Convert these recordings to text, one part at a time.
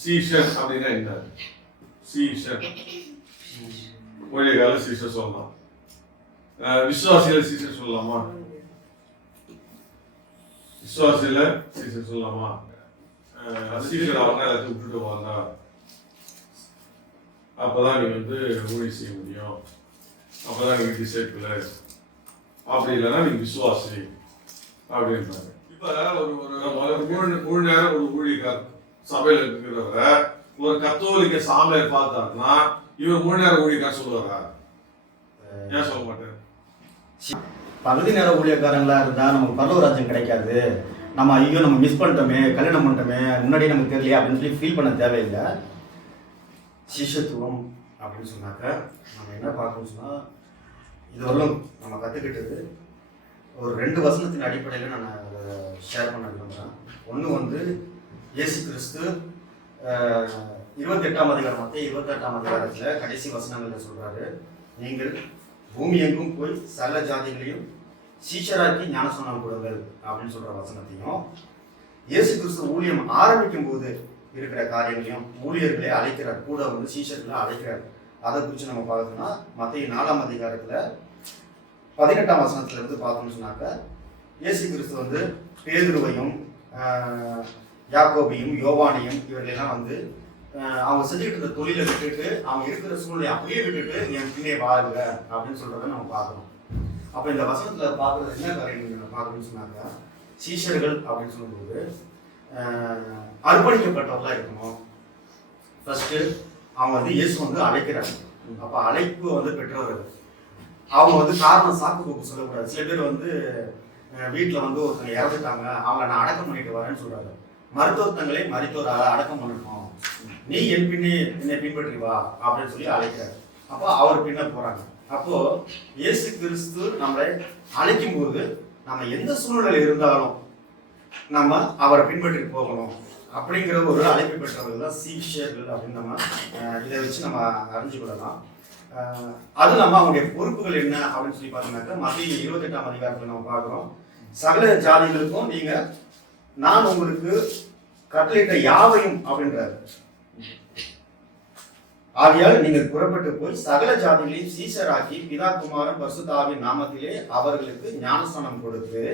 சீஷன் அப்படின்னா என்ன? சீஷன் ஒரே கால சீஷன் சொல்லலாம். விசுவாசிகள் சீஷன் சொல்லலாமா? விசுவாசியில சீஷன் சொல்லலாமா? சீஷன் அவங்க எல்லாத்தையும் விட்டுட்டு வாங்க, அப்பதான் நீ ஊழியம் செய்ய முடியும், அப்பதான் நீங்க டிசைபிள், அப்படி இல்லைன்னா நீங்க விசுவாசி அப்படின்றாங்க. இப்ப ஒரு முழு நேரம் ஒரு ஊழியக்கார் சபையில இருக்கிறவரை ஒரு கத்தோலிக்க சாமியார் பார்த்தாருன்னா இவர் முழு நேரம் ஊழியக்கார் சொல்லுவாரா? ஏன் சொல்ல மாட்டார்? பகுதி நேர ஊழியக்காரங்களா இருந்தா நமக்கு பரலோகராஜ்யம் கிடைக்காது, நம்ம ஐயோ நம்ம மிஸ் பண்ணிட்டோமே, கல்யாணம் பண்ணிட்டோமே, முன்னாடி நமக்கு தெரியலையா அப்படின்னு சொல்லி ஃபீல் பண்ண தேவையில்லை. சிஷ்யத்துவம் அப்படின்னு சொன்னாக்க நம்ம என்ன பார்க்கணும்னு சொன்னா, இதுவரையும் நம்ம கற்றுக்கிட்டது ஒரு 2 வசனத்தின் அடிப்படையில் நான் அதை ஷேர் பண்ண விரும்புகிறேன். ஒன்று இயேசு கிறிஸ்து 28ஆம் அதிகாரம் 28ஆம் அதிகாரத்தில் கடைசி வசனங்களில் சொல்கிறாரு, நீங்கள் பூமி எங்கும் போய் சகல ஜாதிகளையும் சீஷராக்கி ஞானஸ்நானம் கொடுங்கள் அப்படின்னு சொல்கிற வசனத்தையும், இயேசு கிறிஸ்து ஊழியம் ஆரம்பிக்கும் போது இருக்கிற காரியங்களையும் ஊழியர்களை அழைக்கிறார், கூட சீஷர்களை அழைக்கிறார். அதை குறித்து நம்ம பார்த்தோம்னா மத்தேயு 4ஆம் அதிகாரத்தில் 18ஆம் வசனத்திலிருந்து பார்த்தோம்னு சொன்னாக்க, இயேசு கிறிஸ்து பேதுருவையும் யாக்கோபையும் யோவானையும் இவர்களெல்லாம் அவங்க செஞ்சுக்கிட்டு இருந்த தொழிலை விட்டுட்டு, அவங்க இருக்கிற சூழ்நிலை அப்படியே விட்டுட்டு என் பின்னே வாருங்க அப்படின்னு சொல்றதை நம்ம பார்க்கணும். அப்போ இந்த வசனத்தில் பார்க்குறது என்ன காரியம் பார்க்கணும்னு சொன்னாக்க, சீஷர்கள் அப்படின்னு சொல்லும்போது அர்ப்பணிக்கப்பட்டவர்களாக இருக்கணும். ஃபர்ஸ்ட் அவங்க இயேசு அழைக்கிறாங்க. அப்போ அழைப்பு பெற்றவர்கள். அவங்க காரணம் சாக்கு போக்கு சொல்லக்கூடாது. சில பேர் வீட்டில் ஒருத்தங்க இறந்துட்டாங்க, அவங்க நான் அடக்கம் பண்ணிட்டு வரேன்னு சொல்றாங்க. மருத்துவத்தங்களை மருத்துவரை அடக்கம் பண்ணணும், நீ என்னை பின்பற்றி வா அப்படின்னு சொல்லி அழைக்கிறார். அப்போ அவர் பின்ன போறாங்க. அப்போ இயேசு கிறிஸ்து நம்மளை அழைக்கும் போது நம்ம எந்த சூழ்நிலை இருந்தாலும் நம்ம அவரை பின்பற்றி போகணும் அப்படிங்கிற ஒரு அழைப்பு பெற்றவர்கள் தான் சீஷர்கள் அப்படின்னு நம்ம இதை வச்சு நம்ம அறிஞ்சு கொள்ளலாம். அது நம்ம அவங்களுடைய பொறுப்புகள் என்ன அப்படின்னு சொல்லி பார்த்தோம்னாக்க, மத்தேயு 28ஆம் அதிகாரத்தில் நம்ம பார்க்குறோம், சகல ஜாதிகளுக்கும் நான் உங்களுக்கு கட்டளையிட்ட யாவையும் அப்படின்றாரு. ஆகையால் நீங்கள் புறப்பட்டு போய் சகல ஜாதிகளையும் சீஷராக்கி பிதா குமாரன் பரிசுத்த ஆவியின் நாமத்திலே அவர்களுக்கு ஞானஸ்நானம் கொடுத்து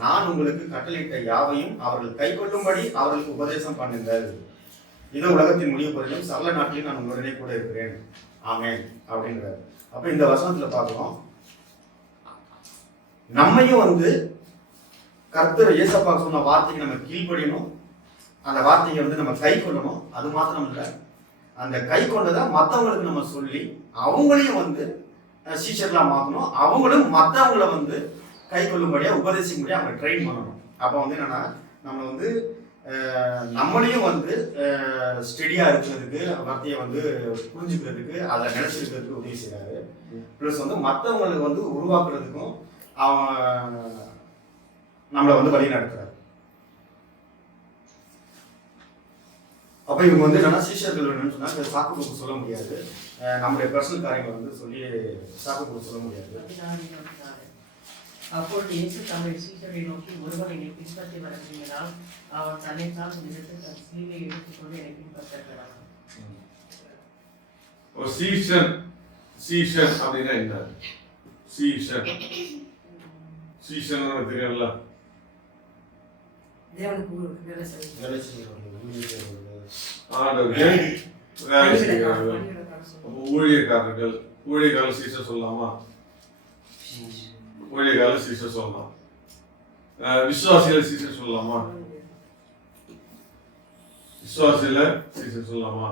நான் உங்களுக்கு கட்டளையிட்ட யாவையும் அவர்கள் கை கொள்ளும்படி அவர்களுக்கு உபதேசம் பண்ணுங்கள். இது உலகத்தின் முடிவு பகுதியும் சகல நாட்டிலையும் நான் உங்களுடனே கூட இருக்கிறேன், ஆமென் அப்படின்றாரு. அப்ப இந்த வசனத்துல பார்க்கிறோம், நம்மையும் கர்த்தர் இயேசப்பா சொன்ன வார்த்தைக்கு நம்ம கீழ்ப்படியணும், அந்த வார்த்தையை நம்ம கை கொள்ளணும். அது மாத்திரம் இல்லை, அந்த கை கொண்டதை மற்றவங்களுக்கு நம்ம சொல்லி அவங்களையும் சீஷர்களா மாற்றணும், அவங்களும் மற்றவங்களை கை கொள்ளும்படியா உபதேசிக்கும்படியா அவங்க ட்ரெயின் பண்ணணும். அப்போ என்னன்னா நம்ம நம்மளையும் ஸ்டெடியா இருக்கிறதுக்கு, வார்த்தையை புரிஞ்சுக்கிறதுக்கு, அதில் நினைச்சிருக்கிறதுக்கு உதவி செய்யறாரு. பிளஸ் மற்றவங்களுக்கு உருவாக்குறதுக்கும் அவன் நம்மளை வழி நடத்துறாரு. அப்போ இவங்க என்னன்னா சீஷர்கள் வேணும்னு சொன்னா சாக்கு போக்கு சொல்ல முடியாது, நம்முடைய பர்சனல் காரியங்களை சொல்லி சாக்கு போக்கு சொல்ல முடியாது. அப்பொழுது இயேசு தம்முடைய சீஷரை நோக்கி, ஒருவர் என்னை பின்பற்றி வருகிறால் அவன் தன்னைத்தான் நிறுத்தி தன் சிலுவையை எடுத்துக்கொண்டு என்னை பின்பற்றுகிறான். சீஷன் அப்படின்னா என்ன? சீஷன் தெரியல, ஊழியக்காரர்கள். ஊழியக்காரர்கள் சீஷர் சொல்லலாமா? ஊழியக்கால சீஷர் சொல்லலாம். விசுவாசிகள் சீஷர் சொல்லலாமா? விசுவாசியில சீஷர் சொல்லலாமா?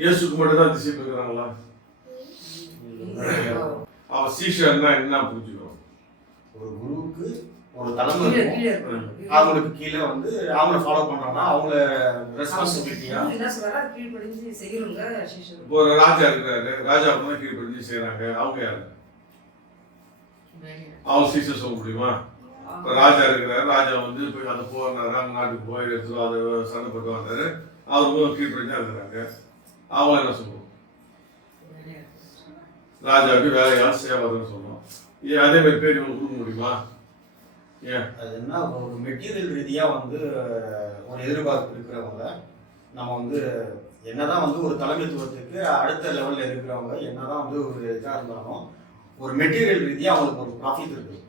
இயேசுக்கு மட்டும் தான் திசை இருக்கிறாங்களா? அவ சீஷர்னா என்ன புரிஞ்சுக்கணும்? ஒரு குருவுக்கு ஒரு தலைமை, அவங்களுக்கு கீழே அவங்கள ஃபாலோ பண்றாங்கன்னா அவங்கள ரெஸ்பான்சிபிலிட்டியா இப்போ ஒரு ராஜா இருக்கிறாரு, ராஜா கீழ்படிஞ்சு செய்யறாங்க, அவங்க யாரு? அவங்க சீசர் சொல்ல முடியுமா? இப்போ ராஜா இருக்கிறாரு, ராஜா போய் அந்த போறாரு, அவங்க நாட்டுக்கு போய் எடுத்து அதை சண்டை போட்டு வந்தாரு, அவருக்கும் கீழ்படிஞ்சா இருக்கிறாங்க, அவங்க என்ன சொல்லுவோம்? ராஜாவுக்கு வேலையால் சேவாதன்னு சொல்லுவோம். அதே மாதிரி பேர் இவங்க கொடுக்க முடியுமா? அது என்ன ஒரு மெட்டீரியல் ரீதியா ஒரு எதிர்பார்ப்பு இருக்கிறவங்க நம்ம வந்து என்னதான் வந்து ஒரு தலைமைத்துவத்துக்கு அடுத்த லெவலில் இருக்கிறவங்க என்னதான் வந்து ஒரு இதாக இருந்தாலும் ஒரு மெட்டீரியல் ரீதியாக அவங்களுக்கு ஒரு ப்ராஃபிட் இருக்குது.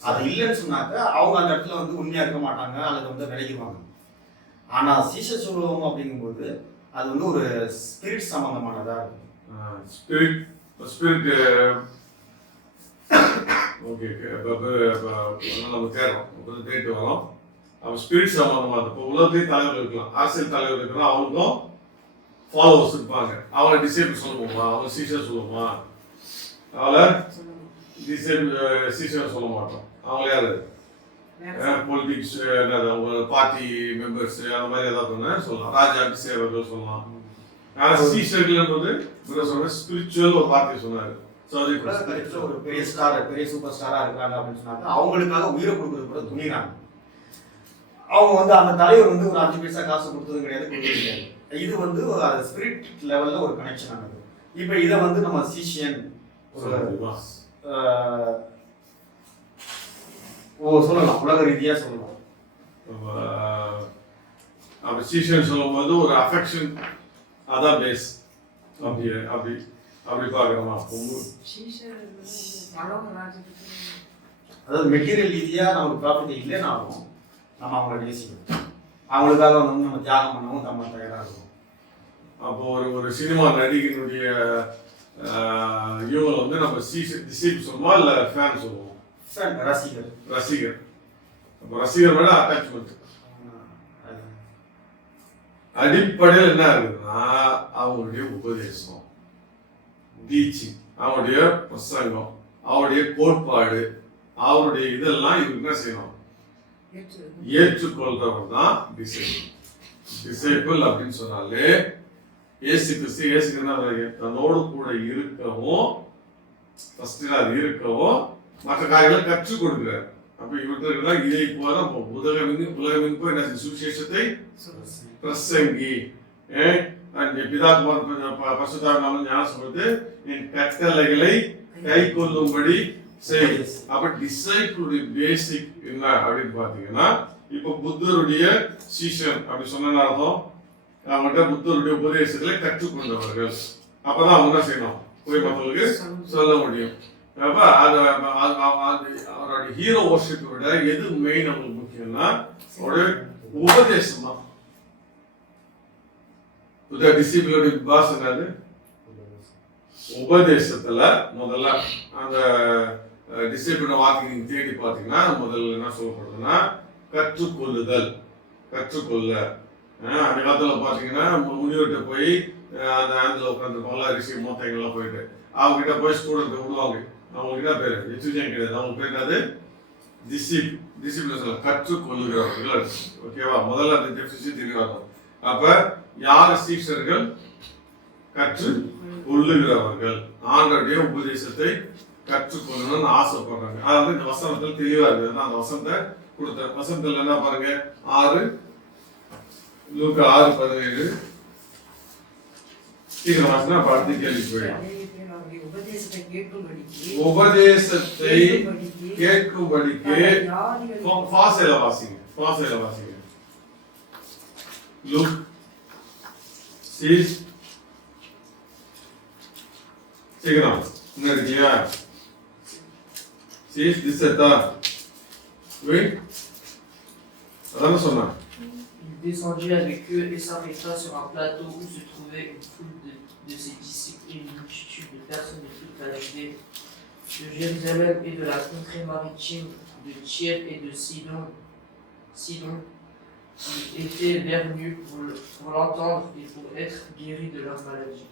அது இல்லைன்னு சொன்னாக்க அவங்க அந்த இடத்துல வந்து உண்மையாக இருக்க மாட்டாங்க அல்லது வந்து விளைக்குவாங்க. ஆனால் சீச சுலபம் அப்படிங்கும்போது அது வந்து ஒரு ஸ்பிரிட் சம்பந்தமானதாக இருக்கும். ஸ்பிரிட் ஓகே நம்ம தேடுறோம் தேட்டு வரோம். அப்போ ஸ்பிரிட் சம்பந்தமாக இப்போ உலகத்தையும் தலைவர் இருக்கலாம், அரசியல் தலைவர் இருக்கலாம், அவங்களுக்கும் ஃபாலோவர்ஸ் இருப்பாங்க. அவளை டிசைபிள் சொல்லுவோமா, அவளை சீசர் சொல்லுவோமா, அவளை சீசர் சொல்ல மாட்டோம். அவங்க யாரு பொலிட்டிக்ஸ் என்னது அவங்க பார்ட்டி மெம்பர்ஸ் அந்த மாதிரி ஏதாவது சொல்லலாம். ராஜாக்கு சேவர்கள் சொல்லலாம். ஆனால் சீசர்கள் என்பது ஸ்பிரிச்சுவல் ஒரு வார்த்தை சொன்னாரு. ஒரு பெரிய ஸ்டார் பெரிய சூப்பர் ஸ்டாரா இருக்காங்க அப்படின்னு சொன்னாங்க அவங்களுக்காக உயிரை கொடுக்கறது கூட துணிறாங்க. அவங்க வந்து அந்த தலைவர் வந்து ஒரு 5 பைசா காசு கொடுத்தது கிடையாது, கொடுத்தது. இது வந்து ஸ்பிரிட் லெவல்ல ஒரு கனெக்ஷன் ஆனது. இப்போ இதை வந்து நம்ம சீஷியன் சொல்லலாம், உலக ரீதியா சொல்லலாம். அப்படி சீஷன் சொல்லும் போது ஒரு அஃபெக்ஷன் அதான் பேஸ். அப்படி அப்படி அப்படி பார்க்கணுமா? அதாவது மெட்டீரியல் ரீதியா நமக்கு ப்ராஃபிட் இல்லைன்னாலும் நம்ம அவங்கள நேசிக்கணும், அவங்களுக்காக வந்து நம்ம தியாகம் பண்ணவும் நம்ம தயாராக இருக்கும். அப்போ ஒரு சினிமா நடிகனுடைய இவங்களை வந்து நம்ம டிசைபிள் சொல்லுவோமா இல்லை ஃபேன் சொல்லுவோம்? ரசிகர். ரசிகர். அப்போ ரசிகர் விட அட்டாச்மெண்ட் அடிப்படையில் என்ன இருக்குதுன்னா அவங்களுடைய உபதேசம், டீச்சிங், அவருடைய பிரசங்கம், அவருடைய கோட்பாடு, அவருடைய இதெல்லாம் இவங்க என்ன செய்யணும்? ஏற்றுக்கொள்றவர் தான் டிசைபிள். டிசைபிள் அப்படின்னு சொன்னாலே ஏசு தன்னோடு கூட இருக்கவும் அது இருக்கவும் மற்ற காரியங்களை கற்றுக் கொடுக்கிறார். அப்ப இவர்கள் இதை போல உலகம் போய் என்ன சுவிசேஷத்தை பிரசங்கி பிதா பசுதாவினாலும் ஞானம் கொடுத்து என் கட்டளைகளை கை கொள்ளும்படி செய். அப்ப டிசைபிளுடைய பேசிக் என்ன அப்படின்னு பாத்தீங்கன்னா, இப்ப புத்தருடைய சீஷன் அப்படி சொன்ன அர்த்தம் அவங்கள்ட்ட புத்தருடைய உபதேசங்களை கற்றுக்கொண்டவர்கள். அப்பதான் அவங்க என்ன செய்யணும்? போய் மக்களுக்கு சொல்ல முடியும். அப்ப அவருடைய ஹீரோ வர்ஷிப்பை விட எது மெயின் அவங்களுக்கு முக்கியம்னா அவருடைய உபதேசம் தான். டிசிப்ளினுடைய பாஸ் என்னது? உபதேசத்துல முதல்ல அந்த டிசிப்ளின் வார்த்தை நீங்க தேடி பார்த்தீங்கன்னா முதல்ல என்ன சொல்லப்படுதுன்னா கற்றுக்கொள்ளுதல். கற்றுக்கொள்ள அந்த காலத்துல பாத்தீங்கன்னா முனிவர்கிட்ட போய் அந்த ஆந்தில் உட்காந்துருப்பாங்களா ரிஷி மொத்தங்கள்லாம் போயிட்டு அவங்க கிட்ட போய் ஸ்டூடெண்ட் விடுவாங்க. அவங்க கிட்ட பேரு எச்சுஜன் கிடையாது, அவங்க பேர் என்னது? டிசிப்ளின் சொல்ல கற்றுக்கொள்ளுகிறவர்கள். ஓகேவா? முதல்ல அந்த டெஃபினிஷன் தெரியும். அப்ப யார் சீஷர்கள்? கற்று கொள்ளுகிறவர்கள். ஆண்டவருடைய உபதேசத்தை கற்றுக்கொள்ளணும்னு ஆசைப்படுறாங்க. அது வந்து இந்த வசனத்தில் தெளிவா இருக்குது. நான் அந்த வசனத்தை கொடுத்த வசனத்தில் என்ன பாருங்க, 6 லூக்கா 6:17 சீக்கிரம் வாசனா பார்த்து கேள்வி போயிடும். உபதேசத்தை கேட்கும்படிக்கு ஃபாசில வாசிங்க. Luke 6 சீக்கிரம் என்ன இருக்கியா? 6:17 oui அதான் சொன்னா. Il descendit avec eux et s'arrêta sur un plateau où se trouvait une foule de ses disciples et une multitude de personnes de toute la Judée, de Jérusalem et de la contrée maritime, de Tyr et de Sidon, qui étaient venus pour l'entendre et pour être guéris de leur maladie.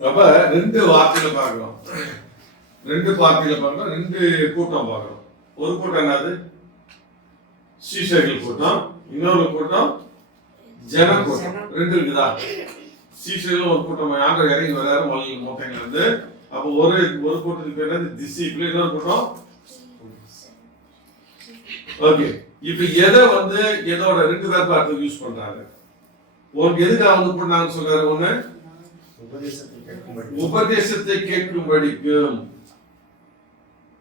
அப்ப ரெண்டு வார்த்தையில பார்க்கிறோம், ரெண்டு கூட்டம் பார்க்கிறோம். ஒரு கூட்டம் என்னது? சீஷர்கள் கூட்டம். இன்னொரு கூட்டம் ஜன கூட்டம். ரெண்டு இருக்குதா? சீஷர்கள் ஒரு கூட்டம் யாரும் இறங்கி வராரு மலையில் மோட்டைகள் இருந்து. அப்போ ஒரு கூட்டத்துக்கு பேர் என்னது? டிசிப்ளின். இன்னொரு கூட்டம் ஓகே. இப்ப எதை வந்து எதோட ரெண்டு பேர் பார்த்து யூஸ் பண்றாங்க? உங்களுக்கு எதுக்காக வந்து பண்ணாங்கன்னு சொல்றாரு? ஒண்ணு உபதேசத்தை கேட்கும்படிக்கு.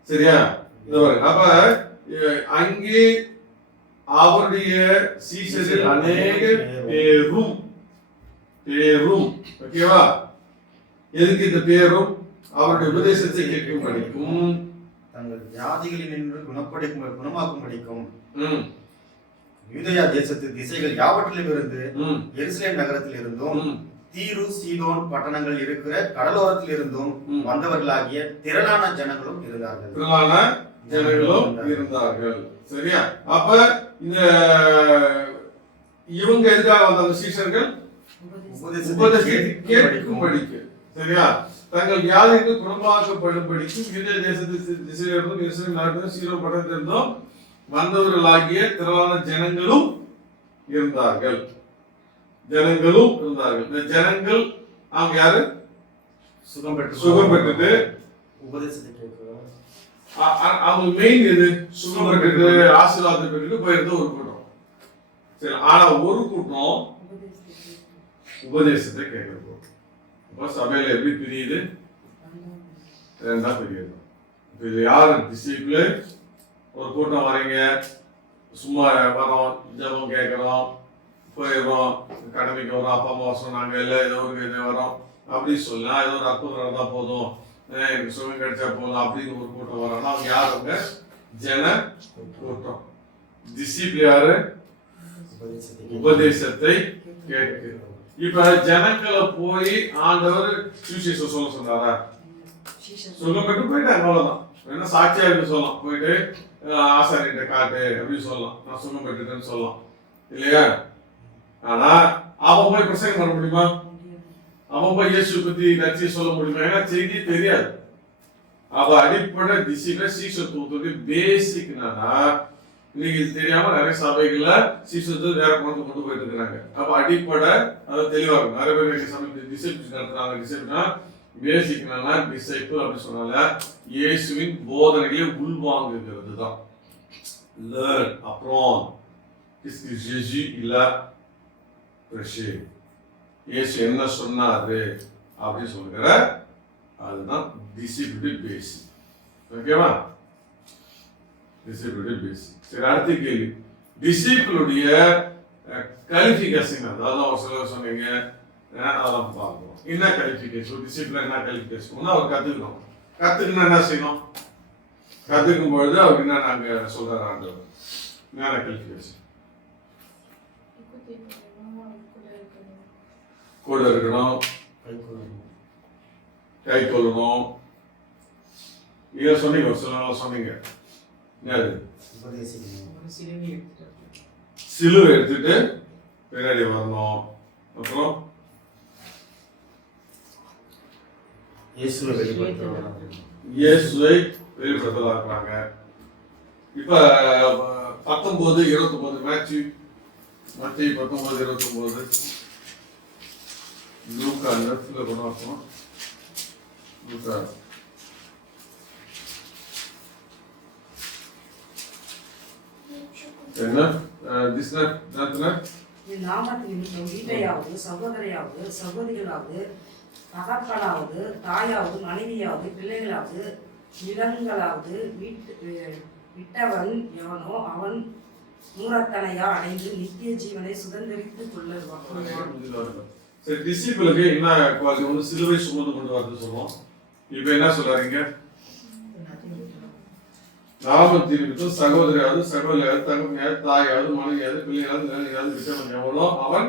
சரியா? அப்ப அங்கே அவருடைய சீஷர்கள் அநேக பேரும் ஓகேவா? எதுக்கு இந்த பேரும்? அவருடைய உபதேசத்தை கேட்கும் படிக்கும், தங்கள் வியாதிகளில் நின்று குணமாக்கும் படிக்கும் யூதேயா தேசத்து திசைகள் யாவற்றிலும் இருந்து எருசலேம் நகரத்தில் இருந்தும் தீரு சீதோன் பட்டணங்கள் இருக்கிற கடலோரத்தில் இருந்தும் வந்தவர்களாகிய திரளான ஜனங்களும் இருந்தார்கள். சரியா? அப்ப இந்த இவங்க எதுக்காக வந்தாங்க? சீஷர்கள் உபதேசத்தை கேட்கும்படிக்கு, சரியா? தங்கள் வியாதிக்கு குணமாக்கப்படும்படிக்கும் யூதேய தேசத்து திசையிலிருந்தும் எருசலேம் நகரத்திலும் சீதோன் பட்டணத்திலிருந்தும் வந்தவர்களாகிய திரளான ஜனங்களும் இருந்தார்கள். இந்த ஜனங்கள் அவங்க யாரு? சுகம் பெற்றுட்டு உபதேசத்தை அவங்க மெயின் எது? சுகம் பெற்றுட்டு ஆசீர்வாதம் பெற்றுட்டு போயிருந்த ஒரு கூட்டம். சரி, ஆனா ஒரு கூட்டம் உபதேசத்தை கேட்கிறது. அப்ப சபையில எப்படி பிரியுது? ரெண்டா பிரியுது. இது யாரு? டிசிப்ளின். ஒரு கூட்டம் வரீங்க, சும்மா வரோம், ஜபம் கேட்கறோம், போயிடுறோம், கடமைக்கு வரோம், அப்பா அம்மா சொன்னாங்க இல்லை ஏதோ ஒரு இது வரோம் அப்படி சொல்லலாம், ஏதோ ஒரு அற்புதம் நடந்தா போதும், எனக்கு சுகம் கிடைச்சா போதும் அப்படின்னு ஒரு கூட்டம் வரோம்னா அவங்க யாருங்க? ஜன கூட்டம். டிசிப்ளின் யாரு? உபதேசத்தை கேட்கு. இப்ப ஜனங்களை போய் ஆண்டவர் சுவிசேஷம் சொல்ல சொன்னாரா? சுகம் பெற்று போயிட்டாங்க, அவ்வளவுதான். வேணா சாட்சியா இருக்கு சொல்லலாம், போயிட்டு ஆசாரிட்ட காட்டு அப்படின்னு சொல்லலாம், நான் சுகம் பெற்றுட்டேன்னு சொல்லலாம், இல்லையா? ஆனா அவன் போய் பிரசங்கம் பண்ண முடியுமா? அவன் போய் இயேசு பத்தி நச்சு சொல்ல முடியுமா? ஏன்னா செய்தி தெரியாது. அவ அடிப்படை டிசிப்ளின் சீசத்துவத்துடைய பேசிக் என்னன்னா, இன்னைக்கு தெரியாம நிறைய சபைகள்ல சீசத்துவம் வேற கொண்டு போயிட்டு இருக்கிறாங்க. அப்ப அடிப்படை அதை தெளிவா இருக்கும். நிறைய பேர் சமயத்தில் டிசிப்ளின் நடத்துறாங்க. டிசிப்ளினா பேசிக் என்னன்னா டிசைபிள் அப்படின்னு சொன்னால இயேசுவின் போதனைகளை உள்வாங்குகிறது தான். லேர்ன், அப்புறம் Jésus il a prêché. இயேசு என்ன சொன்னாரு அப்படின்னு சொல்லுகிற அதுதான் டிசிப்ளின் பேசிக். ஓகேவா? டிசிப்ளின் பேசிக். சரி, அடுத்த கேள்வி. டிசிப்ளுடைய குவாலிஃபிகேஷன், அதாவது ஒரு சிலர் சொன்னீங்க, அதெல்லாம் பார்க்கணும். என்ன குவாலிஃபிகேஷன்? டிசிப்ளின் என்ன குவாலிஃபிகேஷன்? அவர் கத்துக்கணும். கத்துக்கணும் என்ன செய்யணும்? கத்துக்கும் பொழுது அவருக்கு என்ன நாங்க சொல்றாரு ஆண்டவர்? என்ன குவாலிஃபிகேஷன்? கூட இருக்கணும், கை கொள்ளணும். இதை சொன்னீங்க, ஒரு சில நாள் சொன்னீங்க. என்னது? சிலுவை எடுத்துட்டு பின்னாடி வரணும். அப்புறம் இயேசுவை வெளிப்படுத்தலாம் இருக்கிறாங்க. இப்ப 19:29 மத்திய 19:29 லூக்கா 9 கொண்டாடுறோம். லூக்கா என்ன வீட்டையாவது சகோதரையாவது சகோதரிகளாவது தகப்பனாவது தாயாவது மனைவியாவது பிள்ளைகளாவது நிலங்களாவது விட்டவன் எவனோ அவன் நூறத்தனையா அடைந்து நித்திய ஜீவனை சுதந்திரித்துக் கொள்ளுவான். சரி, டிசிப்ளுக்கு என்ன குவாலிட்டி? ஒன்று சிலுவை சுமந்து கொண்டு வரது சொல்லுவோம். இப்ப என்ன சொல்றாங்க? நாமத்தின் நிமித்தம் சகோதரியாவது சகோதரியாவது தகப்பனையாவது தாயாவது மனைவியாவது பிள்ளையாவது நிலங்களாவது விட்டவன் எவனோ அவன்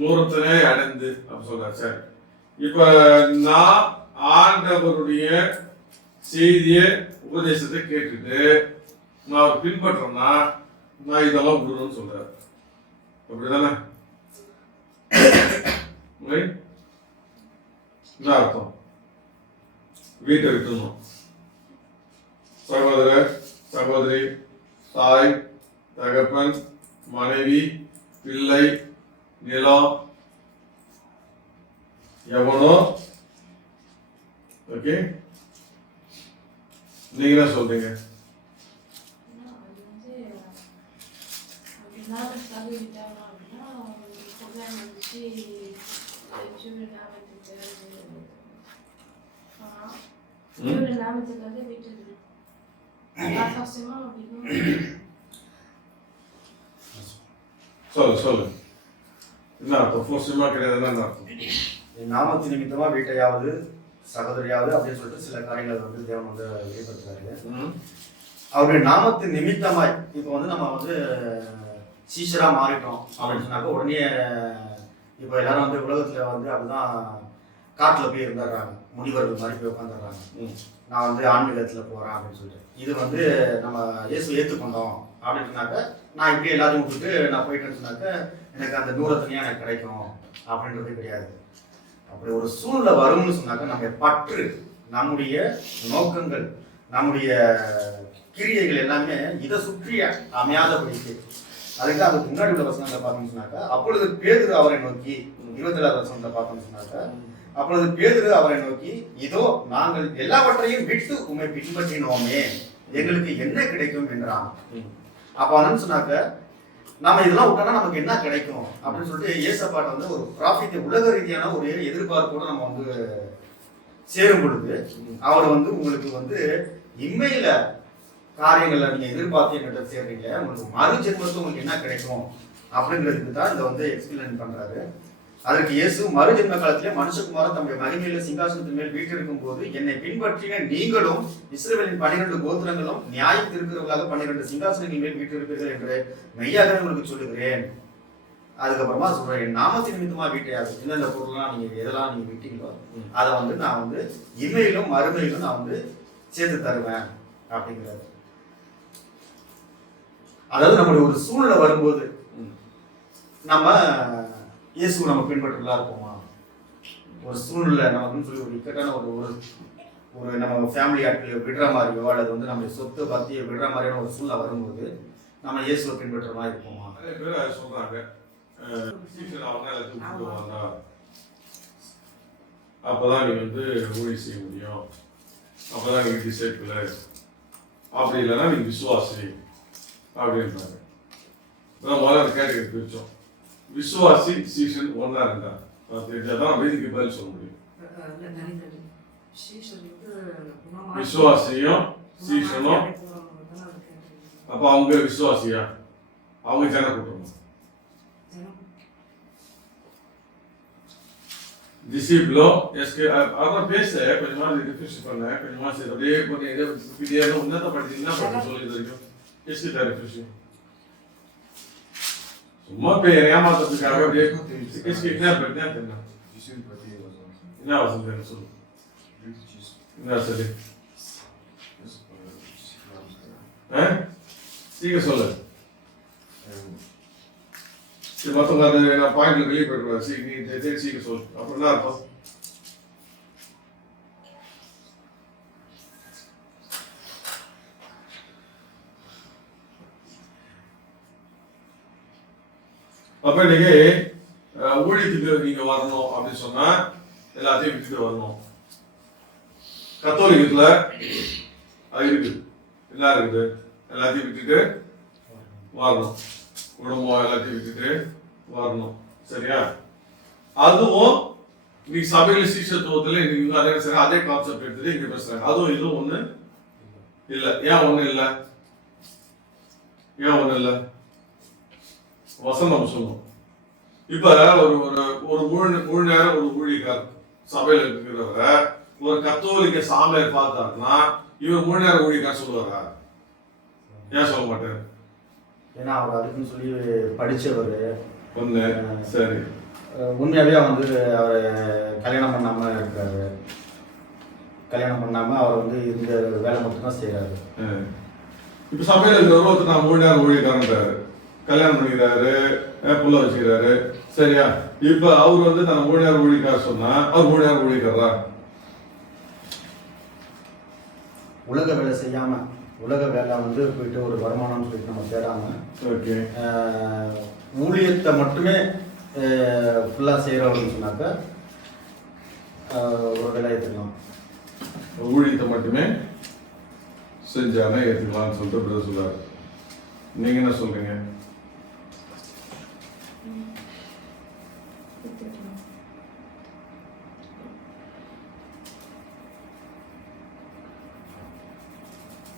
நூறத்தனை அடைந்து அப்படின்னு சொல்றாரு. சரி, இப்ப நான் ஆண்டவருடைய செய்திய உபதேசத்தை கேட்டுட்டு நான் அவர் பின்பற்றேன்னா நான் இதெல்லாம் விடணும்னு சொல்றாரு. அப்படிதானே? என்ன அர்த்தம்? வீட்டை விட்டுணும். சகோதரர் சகோதரி தாய் தகப்பன் மனைவி பிள்ளை நிலம் எவனோ. ஓகே, நீங்க என்ன சொல்றீங்க? சொல்லு என்ன அர்த்தம்? ஃபோர்ஸுமா கிடையாதுன்னா என்ன அர்த்தம்? என் நாமத்து நிமித்தமா வீட்டையாவது சகோதரியாவது அப்படின்னு சொல்லிட்டு சில காரியங்களை வந்து தேவன் வந்து வெளிப்படுத்துறாரு. அவருடைய நாமத்து நிமித்தமாய் இப்போ வந்து நம்ம வந்து சீஷரா மாறிட்டோம் அப்படின்னு சொன்னாக்க உடனே இப்போ எல்லாரும் வந்து உலகத்துல வந்து அப்படிதான் காட்டுல போய் இருந்துடுறாங்க, முனிவர்கள் மாதிரி போய் உட்காந்துடுறாங்க. நான் வந்து ஆன்மீகத்துல போறேன் அப்படின்னு சொல்லிட்டு இது வந்து நம்ம இயேசு ஏற்றுக்கொண்டோம் அப்படின்னு சொன்னாக்க நான் இப்படி எல்லாத்தையும் விட்டுட்டு நான் போயிட்டேன்னு சொன்னாக்க எனக்கு அந்த தூரத்துலையும் எனக்கு கிடைக்கும் அப்படின்றது கிடையாது. அப்படி ஒரு சூழ்நிலை வரும்னு சொன்னாக்க நம்ம பற்று, நம்முடைய நோக்கங்கள், நம்முடைய கிரியைகள் எல்லாமே இதை சுற்றி அமையாதபடிக்கு அதுக்கு அதுக்கு முன்னாடி உள்ள வசனத்தை பார்த்தோம்னு சொன்னாக்கா அப்பொழுது பேதுரு அவரை நோக்கி 27வது வசனத்தை பார்த்தோம்னு சொன்னாக்கா அப்பொழுது பேதுரு அவரை நோக்கி இதோ நாங்கள் எல்லாவற்றையும் விட்டு உண்மை பின்பற்றினோமே எங்களுக்கு என்ன கிடைக்கும் என்றான். அப்ப என்னன்னு சொன்னாக்க நம்ம இதெல்லாம் விட்டோம்னா நமக்கு என்ன கிடைக்கும் அப்படின்னு சொல்லிட்டு ஏசப்பாட்ட வந்து ஒரு ப்ராஃபிட் உலக ரீதியான ஒரு எதிர்பார்ப்போட நம்ம வந்து சேரும் பொழுது அவர் வந்து உங்களுக்கு வந்து இம்மையில காரியங்களை நீங்க எதிர்பார்த்து என்கிட்ட சேர்றீங்க, உங்களுக்கு மறு ஜென்மத்துக்கு உங்களுக்கு என்ன கிடைக்கும் அப்படிங்கிறதுக்கு தான் இதை வந்து எக்ஸ்பிளைன் பண்றாரு. அதற்கு இயேசு மறு ஜென்ம காலத்திலே மனுஷகுமாரன் தம்முடைய மகிமையில சிங்காசனத்தின் மேல் வீற்றிருக்கும் போது என்னை பின்பற்றின நீங்களும் இஸ்ரவேலின் 12 கோத்திரங்களும் நியாயம் திருக்கிறவர்களாக 12 சிங்காசனங்கள் மேல் வீற்றிருப்பீர்கள் என்று மெய்யாகவே உங்களுக்கு சொல்லுகிறேன். அதுக்கப்புறமா சொல்றேன், என் நாமத்தின் நிமித்தமா வீட்டையாது எந்தெந்த பொருள்லாம் நீங்க எதெல்லாம் நீங்க விட்டீங்களோ அதை வந்து நான் வந்து இம்மையிலும் மறுமையிலும் நான் வந்து சேர்த்து தருவேன் அப்படிங்கிறாரு. அதாவது நம்முடைய ஒரு சூழ்நிலை வரும்போது நம்ம இயேசு நம்ம பின்பற்றலா இருப்போமா? ஒரு சூழ்நிலை நமக்குன்னு சொல்லி ஒரு இக்கட்டான ஒரு ஒரு நம்ம ஃபேமிலி ஆட்களை விடுற மாதிரியோ அல்லது வந்து நம்ம சொத்து பத்தியை விடுற மாதிரியான ஒரு சூழ்நிலை வரும்போது நம்ம இயேசுவை பின்பற்ற மாதிரி இருப்போமா? நிறைய பேர் அதை சொல்றாங்க, அவங்க எல்லாத்தையும் அப்பதான் நீ வந்து ஊழியம் செய்ய முடியும், அப்பதான் நீங்க டிசைபிள், அப்படி இல்லைன்னா நீங்க விசுவாசி அப்படின்றாங்க. முதல்ல கேட்டகரி பிரிச்சோம், விசுவாசி சீசன் ஒன்னா இருந்தா தெரிஞ்சாதான் வேதிக்கு பதில் சொல்ல முடியும். விசுவாசியும் சீசனும் அப்ப அவங்க விசுவாசியா? அவங்க ஜன கூட்டணும். டிசிப்ளோ எஸ்கே அதான் பேச கொஞ்சமா ரிஃப்ரெஷ் பண்ண கொஞ்சமா சரி அப்படியே கொஞ்சம் உன்னத படிச்சீங்கன்னா சொல்லி தெரியும். எஸ்கே தான் ரிஃப்ரெஷ் சும்மா பேர் ஏமாத்துறதுக்காக அப்படியே எஸ்கே என்ன தெரியல என்ன வசனம் சொல்லு என்ன சொல்லி சீக்கிரம் சொல்லு. சரி மற்றவங்க அது நான் பாயிண்ட்ல வெளியே போயிடுவேன். சீக்கிரம் சொல்லு. அப்புறம் என்ன அர்த்தம்? அப்ப இன்னைக்கு ஊழியத்துக்கு நீங்க வரணும் அப்படின்னு சொன்னா எல்லாத்தையும் விட்டுட்டு வரணும். கத்தோலிக்கத்துல அது இருக்குது, எல்லாம் இருக்குது, எல்லாத்தையும் விட்டுட்டு வரணும். குடும்பம் எல்லாத்தையும் விட்டுட்டு வரணும். சரியா? அதுவும் இன்னைக்கு சபையில சீஷத்துவத்துல இன்னைக்கு அதே சரி அதே கான்செப்ட் எடுத்துட்டு இங்க பேசுறாங்க. அதுவும் இதுவும் ஒண்ணு இல்ல. ஏன் ஒண்ணு இல்ல? ஏன் ஒண்ணு இல்ல? வசனம் சொல்லும். இப்ப ஒரு ஒரு முழு நேரம் ஒரு ஊழியக்கார் சபையில இருக்கிறவர ஒரு கத்தோலிக்க சாமியார் பார்த்தாருன்னா இவர் முழு நேரம் ஊழியக்கார் சொல்லுவாரா? ஏன் சொல்ல மாட்டாரு? ஏன்னா அவர் அதுக்குன்னு சொல்லி படிச்சவர் ஒண்ணு. சரி, உண்மையாவே வந்து அவர் கல்யாணம் பண்ணாம இருக்காரு. கல்யாணம் பண்ணாம அவர் வந்து இந்த வேலை மட்டும்தான் செய்யறாரு. இப்ப சபையில இருக்கிற ஒருத்தர் நான் முழு நேரம் ஊழியக்காரன்றாரு, கல்யாணம் பண்ணிக்கிறாரு, புள்ள வச்சுக்கிறாரு. சரியா? இப்ப அவர் வந்து தன் முழு நேரம் ஊழியக்கார சொன்னா அவர் முழு நேரம் ஊழியக்காரா? உலக வேலை செய்யாம உலக வேலை வந்து போயிட்டு ஒரு வருமானம் சொல்லிட்டு நம்ம தேடாம ஊழியத்தை மட்டுமே ஃபுல்லாக செய்கிறவங்க சொன்னாக்க ஒரு வேலை ஏற்றுக்கலாம். ஊழியத்தை மட்டுமே செஞ்சானே ஏற்றுக்கலாம்னு சொல்லிட்டு பிரதர் சொல்றாரு. நீங்க என்ன சொல்றீங்க?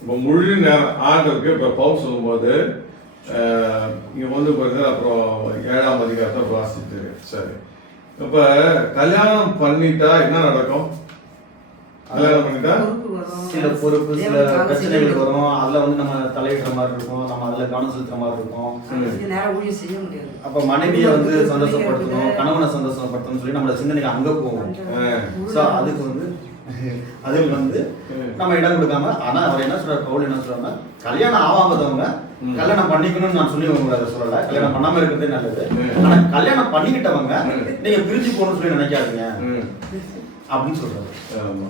இப்போ முழு நேரம் ஆண்டவருக்கு இப்போ பவுல் சொல்லும்போது இங்கே வந்து பாருங்க, அப்புறம் 7ஆம் அதிகாரத்தை வாசிட்டு. சரி, இப்போ கல்யாணம் பண்ணிட்டா என்ன நடக்கும்? கல்யாணம் பண்ணிட்டா சில பொறுப்பு, சில பிரச்சனைகள் வரும். அதுல வந்து நம்ம தலையிடுற மாதிரி இருக்கும், நம்ம அதுல கவனம் செலுத்துற மாதிரி இருக்கும். நேரம் ஊழியம் செய்ய முடியாது. அப்ப மனைவியை வந்து சந்தோஷப்படுத்தணும், கணவனை சந்தோஷப்படுத்தணும்னு சொல்லி நம்மளோட சிந்தனைக்கு அங்க போவோம். ஸோ அதுக்கு வந்து நம்ம இடம் கொடுக்காம, ஆனா அவர் என்ன சொல்றாரு, பவுல் என்ன சொல்றாங்க, கல்யாணம் ஆகாதவங்க கல்யாணம் பண்ணிக்கணும்னு நான் சொல்லி உங்களை சொல்லல, கல்யாணம் பண்ணாம இருக்கிறதே நல்லது. ஆனா கல்யாணம் பண்ணிக்கிட்டவங்க நீங்க பிரிஞ்சு போகணும்னு சொல்லி நினைக்காதீங்க அப்படின்னு சொல்றாரு. ஆமா,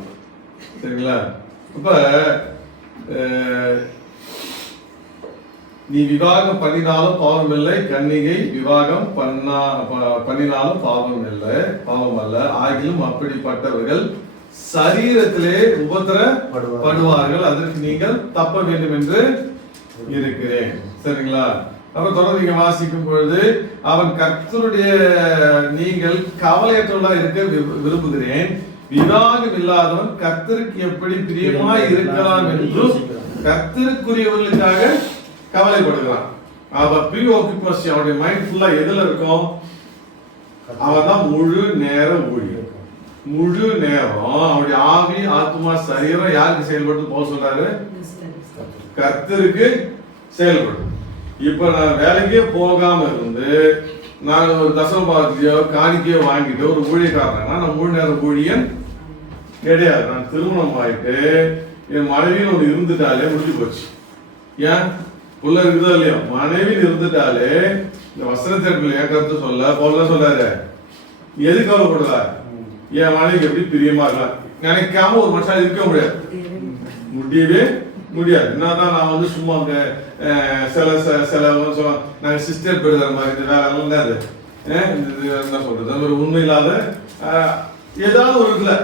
சரிங்களா? இப்ப நீ விவாகம் பண்ணினாலும் பாவம் இல்லை, கன்னிகை விவாகம் பண்ணினாலும் பாவம் இல்லை, பாவம் அல்ல. ஆகிலும் அப்படிப்பட்டவர்கள் சரீரத்திலே உபத்திரப்படுவார்கள், அதற்கு நீங்கள் தப்ப வேண்டும் என்று இருக்கிறேன். சரிங்களா? அப்புறம் தொடர்ந்து நீங்க வாசிக்கும் பொழுது, அவன் கர்த்தருடைய நீங்கள் கவலையற்றவர்களா இருக்க விரும்புகிறேன், விவாகம் இல்லாதவன் கர்த்தருக்கு எப்படி பிரியமாய் இருக்கலாம் என்றும் கர்த்தருக்குரியவர்களுக்காக கவலைப்படுகிறான். அவ ப்ரீஆக்குபேஷன், அவனுடைய மைண்ட் ஃபுல்லா எதுல இருக்கும்? அவன் தான் முழு நேர ஊழியர். முழு நேரம் அவனுடைய ஆவி, ஆத்மா, சரீரம் யாருக்கு செயல்பட்டு போக சொல்றாரு? கர்த்தருக்கு செயல்படும். இப்ப நான் வேலைக்கே போகாம இருந்து நான் ஒரு தசமபாகத்தையோ காணிக்கையோ வாங்கிட்டு ஒரு ஊழியக்காரனா, நான் முழு நேர ஊழியன் கிடையாது. நான் திருமணம் ஆயிட்டு என் மனைவின்னு ஒன்று இருந்துட்டாலே முடிஞ்சு போச்சு. ஏன் உள்ள இருக்குதோ இல்லையோ, மனைவின்னு இருந்துட்டாலே இந்த வஸ்திரத்திற்கு என் கருத்து சொல்ல போல சொல்றாரு, எது கவலைப்படுற? என் மனைவிக்கு எப்படி பிரியமா இருக்கலாம் நினைக்காம ஒரு மனுஷன் இருக்க முடியாது, முடியவே முடியாது. என்னதான் நான் வந்து சும்மா சில நாங்க சிஸ்டர் பிரதர் மாதிரி இந்த வேலை எல்லாம் என்ன சொல்றது, ஒரு உண்மை இல்லாத ஏதாவது ஒரு இதுல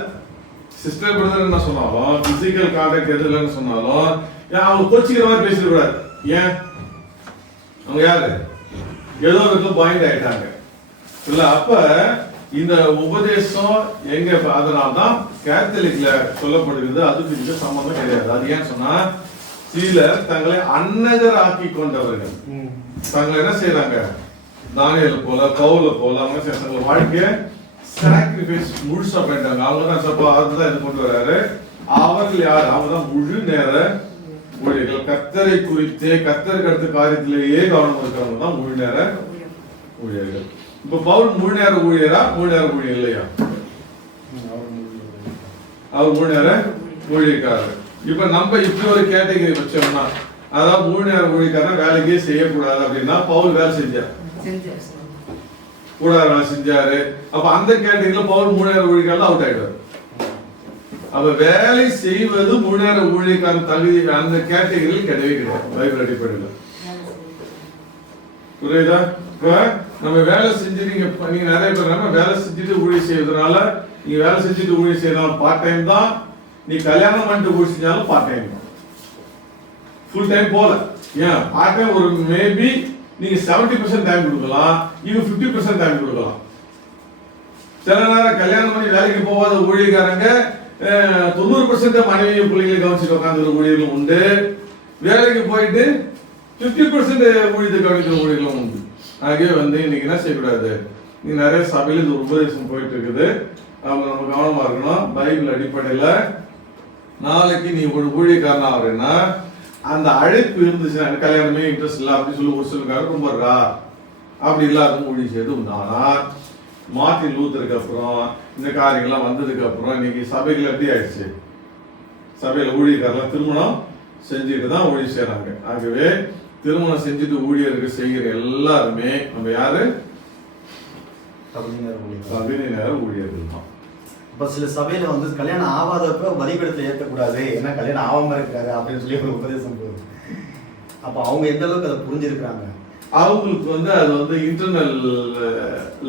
சிஸ்டர் பிரதர் என்ன சொன்னாலும், பிசிக்கல் கான்டாக்ட் எது இல்லைன்னு சொன்னாலும் அவங்க கோச்சிக்கிற மாதிரி பேசிடக்கூடாது. ஏன்? அவங்க யாரு? ஏதோ ஒரு பாயிண்ட் ஆயிட்டாங்க இல்ல. அப்ப இந்த உபதேசம் எங்க, அதனால்தான் கேத்தலிக்ல சொல்லப்படுகிறது, அதுக்கு இந்த சம்பந்தம் கிடையாது. அது ஏன்னு சொன்னா, சிலர் தங்களை அன்னகர் ஆக்கி கொண்டவர்கள் தங்களை என்ன செய்யறாங்க, தானியேல் போல பவுல போல அவங்க தங்களை வாழ்க்கைய சாக்ரிஃபைஸ் முழுசா பண்ணிட்டாங்க. அவங்க தான் சப்போ அதுதான் இது கொண்டு வர்றாரு. அவர்கள் யார்? அவங்க தான் முழு நேர ஊழியர்கள். கர்த்தரை குறித்து கர்த்தருக்கு அடுத்த காரியத்திலேயே கவனம் இருக்கிறவங்க தான் முழு நேர ஊழியர்கள். இப்ப பவுல் முழு நேர ஊழியரா, முழு நேர ஊழியர் இல்லையா? அவர் முழு நேர ஊழியக்காரர். இப்ப நம்ம இப்படி ஒரு கேட்டகரி வச்சோம்னா, அதாவது முழு நேர ஊழியக்காரன் வேலைக்கே செய்யக்கூடாது அப்படின்னா, பவுல் வேலை செஞ்சார், கூடாத வேலை செஞ்சாரு. அப்ப அந்த கேட்டகரியில பவுல் முழு நேர ஊழியக்காரன் அவுட் ஆயிடுவார். அப்ப வேலை செய்வது முழு நேர ஊழியக்காரன் தகுதி அந்த கேட்டகரியில் கிடையவே கிடையாது பைபிள் அடிப்படையில். புரியுதா? இப்ப நம்ம வேலை செஞ்சு நீங்க நிறைய பேர் வேலை செஞ்சுட்டு ஊழியம் செய்வதனால, நீங்க வேலை செஞ்சுட்டு ஊழியம் செய்யலாம் பார்ட் டைம் தான். நீ கல்யாணம் பண்ணிட்டு ஊழியம் செஞ்சாலும் பார்ட் டைம் தான், ஃபுல் டைம் போல. ஏன் பார்ட் டைம் ஒரு மேபி நீங்க 70% டைம் கொடுக்கலாம், இவங்க 50% டைம் கொடுக்கலாம். சில நேரம் கல்யாணம் பண்ணி வேலைக்கு போகாத ஊழியக்காரங்க 90% மனைவி பிள்ளைகளை கவனிச்சுட்டு உட்காந்துற ஊழியர்களும் உண்டு. வேலைக்கு போயிட்டு 50% ஊழியத்தை கவனிக்கிற ஊழியர்களும் உண்டு. ஆகவே வந்து இன்னைக்கு என்ன செய்யக்கூடாது, நீங்க நிறைய சபையில் இது உபதேசம் போயிட்டு இருக்குது, நம்ம கவனமா இருக்கணும். பைபிள் அடிப்படையில நாளைக்கு நீ ஒரு ஊழியக்காரனா ஆகுறேன்னா, அந்த அழைப்பு இருந்துச்சுன்னா, எனக்கு கல்யாணமே இன்ட்ரெஸ்ட் இல்லை அப்படின்னு சொல்லி ஒரு சிலருக்காக ரொம்ப அப்படி இல்லாத ஊழியம் செய்து உண்டு. ஆனா மார்ட்டின் லூத்தருக்கு அப்புறம் இந்த காரியங்கள்லாம் வந்ததுக்கு அப்புறம் இன்னைக்கு சபைகள் எப்படி ஆயிடுச்சு, சபையில ஊழியக்காரெல்லாம் திருமணம் செஞ்சுட்டு தான் ஊழியம் செய்யறாங்க. ஆகவே திருமணம் செஞ்சுட்டு ஊழியருக்கு செய்கிற எல்லாருமே நம்ம யாரு? தகுதி நேர ஊழியர்கள் தான். இப்ப சில சபையில வந்து கல்யாணம் ஆகாதப்ப வரிபடத்தை ஏற்றக்கூடாது, ஏன்னா கல்யாணம் ஆகாம இருக்காரு அப்படின்னு சொல்லி ஒரு உபதேசம் போகுது. அப்ப அவங்க எந்த அளவுக்கு அதை புரிஞ்சிருக்கிறாங்க? அவங்களுக்கு வந்து அது வந்து இன்டர்னல்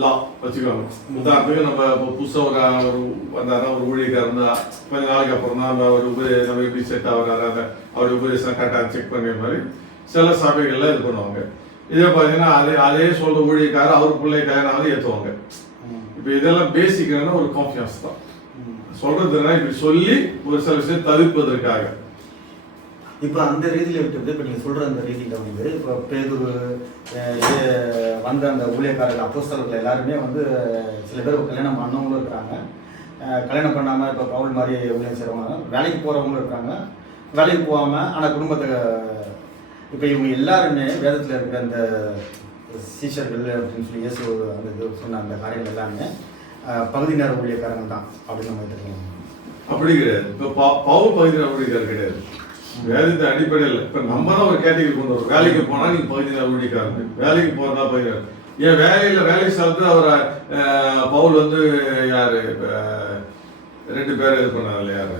லா வச்சுக்கோங்க. உதாரணத்துக்கு நம்ம புதுசாக ஒரு வந்தாருன்னா, ஒரு ஊழியக்காரர் தான் கொஞ்ச நாளைக்கு அப்புறம் தான் நம்ம எப்படி செட் ஆகிறாரு, அவருடைய உபதேசம் கரெக்டாக செக் பண்ணி மாதிரி சில சபைகள்ல இது பண்ணுவாங்க. இதே பார்த்தீங்கன்னா அதே சொல்ற ஊழியக்காரர் அவர் பிள்ளை கல்யாணம் ஏற்றுவாங்க. இப்போ இதெல்லாம் பேசிக்கான ஒரு கான்ஃபிடன்ஸ் தான் சொல்றதுன்னா, இப்படி சொல்லி ஒரு சில விஷயம் தவிர்ப்பதற்காக. இப்போ அந்த ரீதியில் விட்டு இப்போ நீங்கள் சொல்கிற அந்த ரீதியில் வந்து இப்போ பேதுரு வந்த அந்த ஊழியக்காரர்கள் அப்போஸ்தலர்கள் எல்லாருமே வந்து சில பேர் கல்யாணம் பண்ணவங்களும் இருக்கிறாங்க, கல்யாணம் பண்ணாமல் இப்போ பவுல் மாதிரி ஊழியம் செய்கிறவங்க, வேலைக்கு போகிறவங்களும் இருக்காங்க, வேலைக்கு போகாமல் ஆனால் குடும்பத்தை. இப்போ இவங்க எல்லாருமே வேதத்தில் இருக்கிற அந்த சீஷர்கள் அப்படின்னு சொல்லி இயேசு அந்த இது சொன்ன அந்த காரியங்கள் எல்லாமே பகுதி நேர ஊழியக்காரங்க தான் அப்படின்னு நம்ம எடுத்துக்கலாம். அப்படி கிடையாது. இப்போ பவுல் பகுதி நேர ஊழியக்காரர் கிடையாது. வேதத்தை அடிப்படையில் இப்போ நம்ம தான் ஒரு கேட்டகரி கொண்டு வரோம். வேலைக்கு போனால் நீங்கள் பகுதி நேர ஊழியக்காரங்க, வேலைக்கு போகிறதா பகுதி நேரம். ஏன் வேலை சார்ந்து அவரை பவுல் வந்து யாரு ரெண்டு பேரை இது பண்ணாரு, யாரு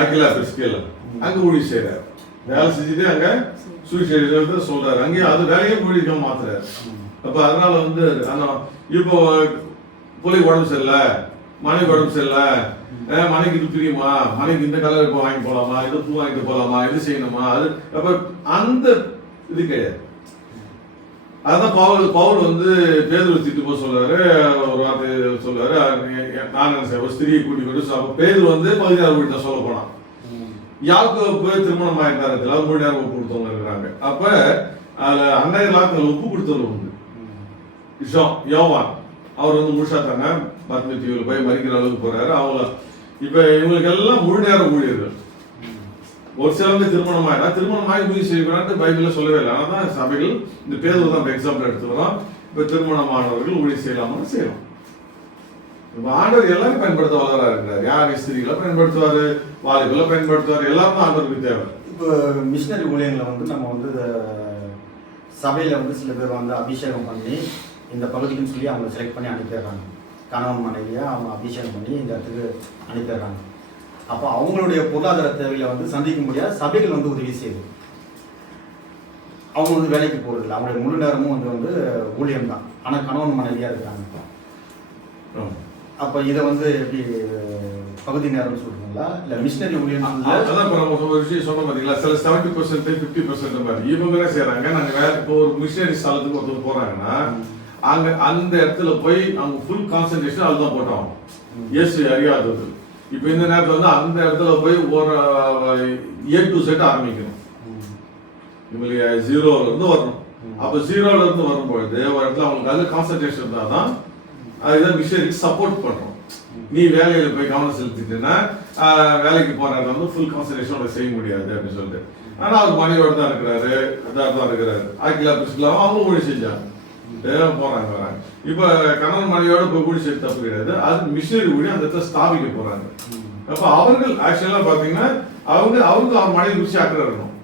அகிலா பிரிஸ்கில்லா, அங்கே ஊழி செய்கிறார். வேலை செஞ்சுட்டு அங்கே சுவிசேஷத்தை சொல்றாரு, அங்கேயும் அது வேலையும் ஊழியமாக மாத்துறாரு. அப்போ அதனால வந்து இப்போ புள்ளி உடம்பு சரியில்லை, மனைவி உடம்பு சரியில்லை, மனைக்கு இது பிரியுமா, மனைக்கு இந்த கலர் இப்போ வாங்கி போகலாமா, இது பூ வாங்கிட்டு போகலாமா, இது செய்யணுமா, அது அப்போ அந்த இது கிடையாது. அதான் பவுல் வந்து பேதுரு திட்டு போக சொல்றாரு, ஒரு வார்த்தை சொல்றாரு, நான் ஒரு ஸ்திரியை கூட்டி கொண்டு. அப்போ பேதுரு வந்து பகுதியார் வீட்டை சொல்ல போனான். யாக்கோபு திருமணம் ஆயிருந்தாரு, 3 நேரம் ஒப்பு கொடுத்தவங்க இருக்கிறாங்க. அப்ப அதுல அன்னையர் ஒப்பு கொடுத்தவங்க உண்டு. யோவான் அவர் வந்து முழுசாத்தாங்க பத்மத்தீவில் போய் மறிக்கிற அளவுக்கு போறாரு. அவங்க இப்ப இவங்களுக்கு எல்லாம் முழு நேர ஊழியர்கள். ஒரு சிலவங்க திருமணம் திருமணமாகி ஊழியம் செய்யக்கூடாது பைபிள்ல சொல்லவே இல்லை. ஆனா தான் சபைகள் இந்த பேதுரு தான் எக்ஸாம்பிள் எடுத்துக்கிறோம். இப்ப திருமணமானவர்கள் ஊழியம் செய்யலாம்னு செய்யலாம். இப்ப ஆண்டவர் எல்லாரும் பயன்படுத்த வளரா இருக்கிறார். யார் ஸ்திரீகளை பயன்படுத்துவாரு, வாலிபலை பயன்படுத்துவாரு, எல்லாரும் ஆண்டவருக்கு தேவை. இப்போ மிஷினரி ஊழியங்களை வந்து நம்ம வந்து சபையில வந்து சில பேர் வந்து அபிஷேகம் பண்ணி இந்த பகுதிக்குன்னு சொல்லி அவங்க செலக்ட் பண்ணி அனுப்பிடுறாங்க. கணவன் மனைவியை அவங்க அபிஷேகம் பண்ணி இந்த இடத்துக்கு அனுப்பிடுறாங்க. அப்போ அவங்களுடைய பொருளாதார தேவைகளை வந்து சந்திக்க முடியாது, சபைகள் வந்து உதவி செய்யுது. அவங்க வந்து வேலைக்கு போகிறதில்ல, அவங்களுடைய முழு நேரமும் வந்து ஊழியம் தான். ஆனால் கணவன் மனைவியாக இருக்கிறாங்க. அப்போ இதை வந்து எப்படி பகுதி நேரம் சொல்றீங்களா இல்லை மிஷினரி ஊழியம்? அதான் இப்போ நம்ம ஒரு விஷயம் சொன்ன பார்த்தீங்களா, சில 70% 50% மாதிரி இவங்களே செய்கிறாங்க. நாங்கள் வேற இப்போ ஒரு மிஷினரி ஸ்தலத்துக்கு ஒருத்தர் போகிறாங்கன்னா அங்கே அந்த இடத்துல போய் அவங்க ஃபுல் கான்சன்ட்ரேஷன் அதுதான் போட்டாங்க. இயேசு அறியாதது. இப்போ இந்த நேரத்தில் வந்து அந்த இடத்துல போய் ஒரு A to Z ஆரம்பிக்கணும். இவங்களுக்கு 0லேருந்து வரணும். அப்போ 0லேருந்து வரும்பொழுது ஒரு இடத்துல அவங்களுக்கு அது கான்சன்ட்ரேஷன் இருந்தால் தான் அதுதான் மிஷனரிக்கு சப்போர்ட் பண்ணுறோம். நீ வேலையில் போய் கவனம் செலுத்திட்டுன்னா வேலைக்கு போறாரு வந்து ஃபுல் கான்சன்ட்ரேஷனோட செய்ய முடியாது அப்படின்னு சொல்லிட்டு. ஆனால் அவர் மனைவியோட தான் இருக்கிறாரு, தான் இருக்கிறாரு. ஆக்கிலா பிரிஸ்கில்லாவும் அவங்க ஊழி செஞ்சாங்க, போறாங்க வராங்க. இப்போ கணவன் மனைவியோட போய் ஊழி செய்ய தப்பு கிடையாது. அது மிஷனரி ஊழி அந்த இடத்துல ஸ்தாபிக்க போறாங்க. அப்போ அவர்கள் ஆக்சுவலாக பார்த்தீங்கன்னா அவங்க அவர் மனைவி ருசி ஆக்குறாருணும்,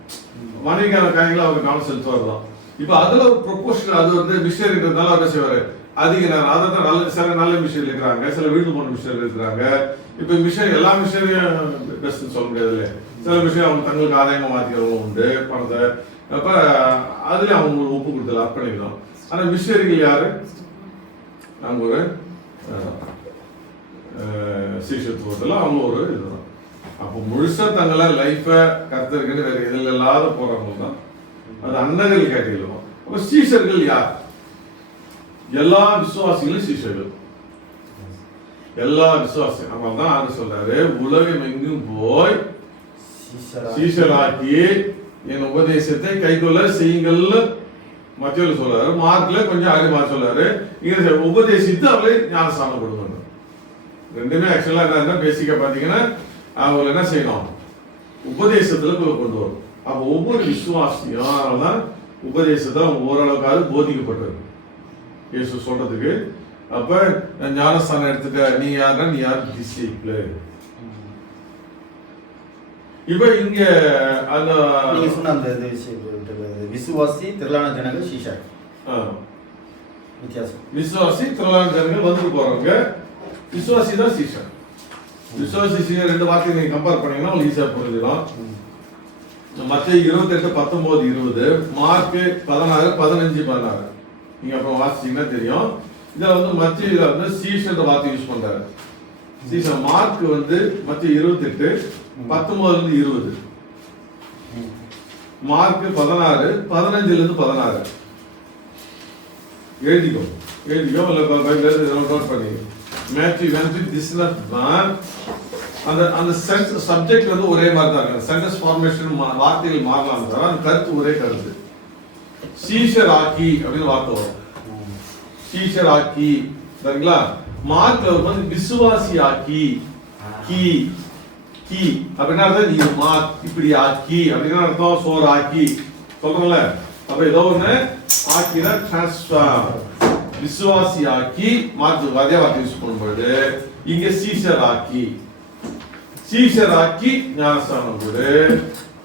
மனைவிக்கான காரியங்களை அவங்க கவனம் செலுத்துவார் தான். இப்போ அதில் ஒரு ப்ரொபோஷனல் அது வந்து மிஷனரின்றதுனால அவர் செய்வார் அதிக நேரம். அதை தான் நல்ல சில நல்ல மிஷினரி இருக்கிறாங்க, சில வீடு போன மிஷினரி இருக்கிறாங்க. இப்போ மிஷினரி எல்லா மிஷினரியும் பெஸ்ட்னு சொல்ல முடியாது இல்லையா. சில மிஷினரி அவங்க தங்களுக்கு ஆதாயமாக மாற்றிக்கிறவங்க உண்டு பணத்தை. அப்போ அதுலேயும் அவங்க ஒப்பு கொடுத்தல அர்ப்பணிக்கிறோம். ஆனால் மிஷினரிகள் யாரு? நாங்கள் ஒரு சீஷத்துவத்தில் அவங்க ஒரு இதுதான். அப்போ முழுசா தங்களை லைஃபை கருத்திருக்குன்னு வேற இதில் இல்லாத போறவங்க தான் அது அன்னர்கள் கேட்டீங்களா. அப்போ சீஷர்கள் யார்? எல்லா விசுவாசிகளும் சீஷர்கள், எல்லா விசுவாசிகள். நம்ம தான் ஆண்டு சொல்றாரு, உலகம் எங்கும் போய் சீஷராக்கி என் உபதேசத்தை கைக்கொள்ள செய்யுங்கள் மத்தியில சொல்றாரு. மார்க்ல கொஞ்சம் அதிகமாக சொல்றாரு, இங்க உபதேசித்து அவளை ஞானஸ்தானம் கொடுக்கணும். ரெண்டுமே ஆக்சுவலா என்ன பேசிக்கா பாத்தீங்கன்னா அவங்க என்ன செய்யணும், உபதேசத்துல கொண்டு வரும். அப்போ ஒவ்வொரு விசுவாசியும் அதனாலதான் உபதேசத்தை ஓரளவுக்காவது போதிக்கப்பட்டிருக்கு இயேசு சொல்றதுக்கு. அப்ப ஞானஸ்தானம் எடுத்துக்க, நீ யாருன்னா நீ யார் டிசிப்ளு. இப்ப இங்க அந்த நீங்க சொன்ன அந்த விசுவாசி திரளான ஜனங்கள் சீஷர் வித்தியாசம். விசுவாசி திரளான ஜனங்கள் வந்துட்டு போறவங்க, விசுவாசி தான் சீஷர். விசுவாசி சீஷர் ரெண்டு வார்த்தையை நீங்க கம்பேர் பண்ணீங்கன்னா உங்களுக்கு ஈஸியா புரிஞ்சிடும். மத்தேயு 28:19-20, மார்க் 16:15-16 நீங்க அப்புறம் வாசிச்சீங்கன்னா தெரியும். இதுல வந்து மத்தியில வந்து சீஷன்ற வார்த்தை யூஸ் பண்றாரு. சீஷன் மார்க் வந்து மத்திய 28:19-20, மார்க் 16:15-16 எழுதிக்கோ இல்ல நோட் பண்ணி. மேத்யூ வந்து this is not அந்த அந்த சப்ஜெக்ட் வந்து ஒரே மாதிரி தான் இருக்கு. சென்டென்ஸ் ஃபார்மேஷன் வார்த்தைகள் மாறலாம் தவிர அந்த கருத்து ஒரே கருத்து. சீஷர் ஆக்கி அப்படின்னு வார்த்தை வரும். சீஷர் ஆக்கி சரிங்களா? மார்க்ல வந்து விசுவாசி ஆக்கி கி கி அப்படின்னா அர்த்தம் நீ மார்க் இப்படி ஆக்கி அப்படின்னா அர்த்தம் சோறு ஆக்கி சொல்றோம்ல. அப்ப ஏதோ ஒண்ணு ஆக்கினா டிரான்ஸ்ஃபார்ம் விசுவாசி ஆக்கி மார்க் அதே வார்த்தை யூஸ் பண்ணும்போது இங்க சீஷர் ஆக்கி ஞானஸ்தானம் போடு,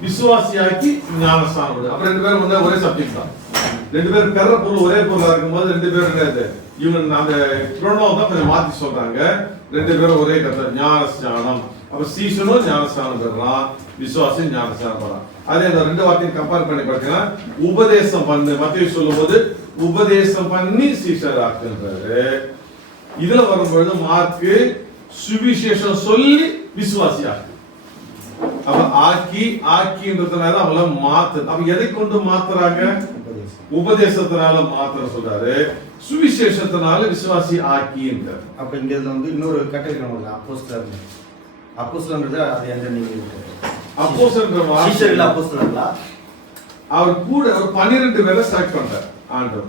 விசுவாசி ஆக்கி ஞானஸ்தானம் போடு. அப்ப ரெண்டு பேரும் வந்து ஒரே சப்ஜெக்ட் தான். ரெண்டு பேரும் பெற பொருள் ஒரே பொருளா இருக்கும்போது ரெண்டு பேரும் என்னது இவங்க அந்த ப்ரோனோம் தான் கொஞ்சம் மாத்தி சொல்றாங்க. ரெண்டு பேரும் ஒரே கருத்து ஞானஸ்தானம். அப்ப சீஷனும் ஞானஸ்தானம் பெறான், விசுவாசி ஞானஸ்தானம் பெறான். அதே அந்த ரெண்டு வார்த்தையும் கம்பேர் பண்ணி பார்த்தீங்கன்னா உபதேசம் பண்ணு மத்தேயு சொல்லும்போது உபதேசம் பண்ணி சீஷர் ஆக்குன்றாரு. இதுல வரும்பொழுது மார்க்கு சுவிசேஷம் சொல்லி விசுவாசி ஆக்கு. அப்ப ஆக்கின்றதுனால அவங்கள மாத்து. அப்ப எதை கொண்டு மாத்துறாங்க? உபதேசத்தினால மாத்திர சொல்றாரு. சுவிசேஷத்தினால விசுவாசி ஆக்கின்றார். அப்ப இங்க இதுல வந்து இன்னொரு கேட்டகரி நமக்கு அப்போஸ்தலன்றது அது எந்த நீங்க அப்போஸ்தலன்ற சீஷர்கள் அப்போஸ்தலர்களா? அவர் கூட ஒரு 12 பேரை செலக்ட் பண்றார் ஆண்டவர்.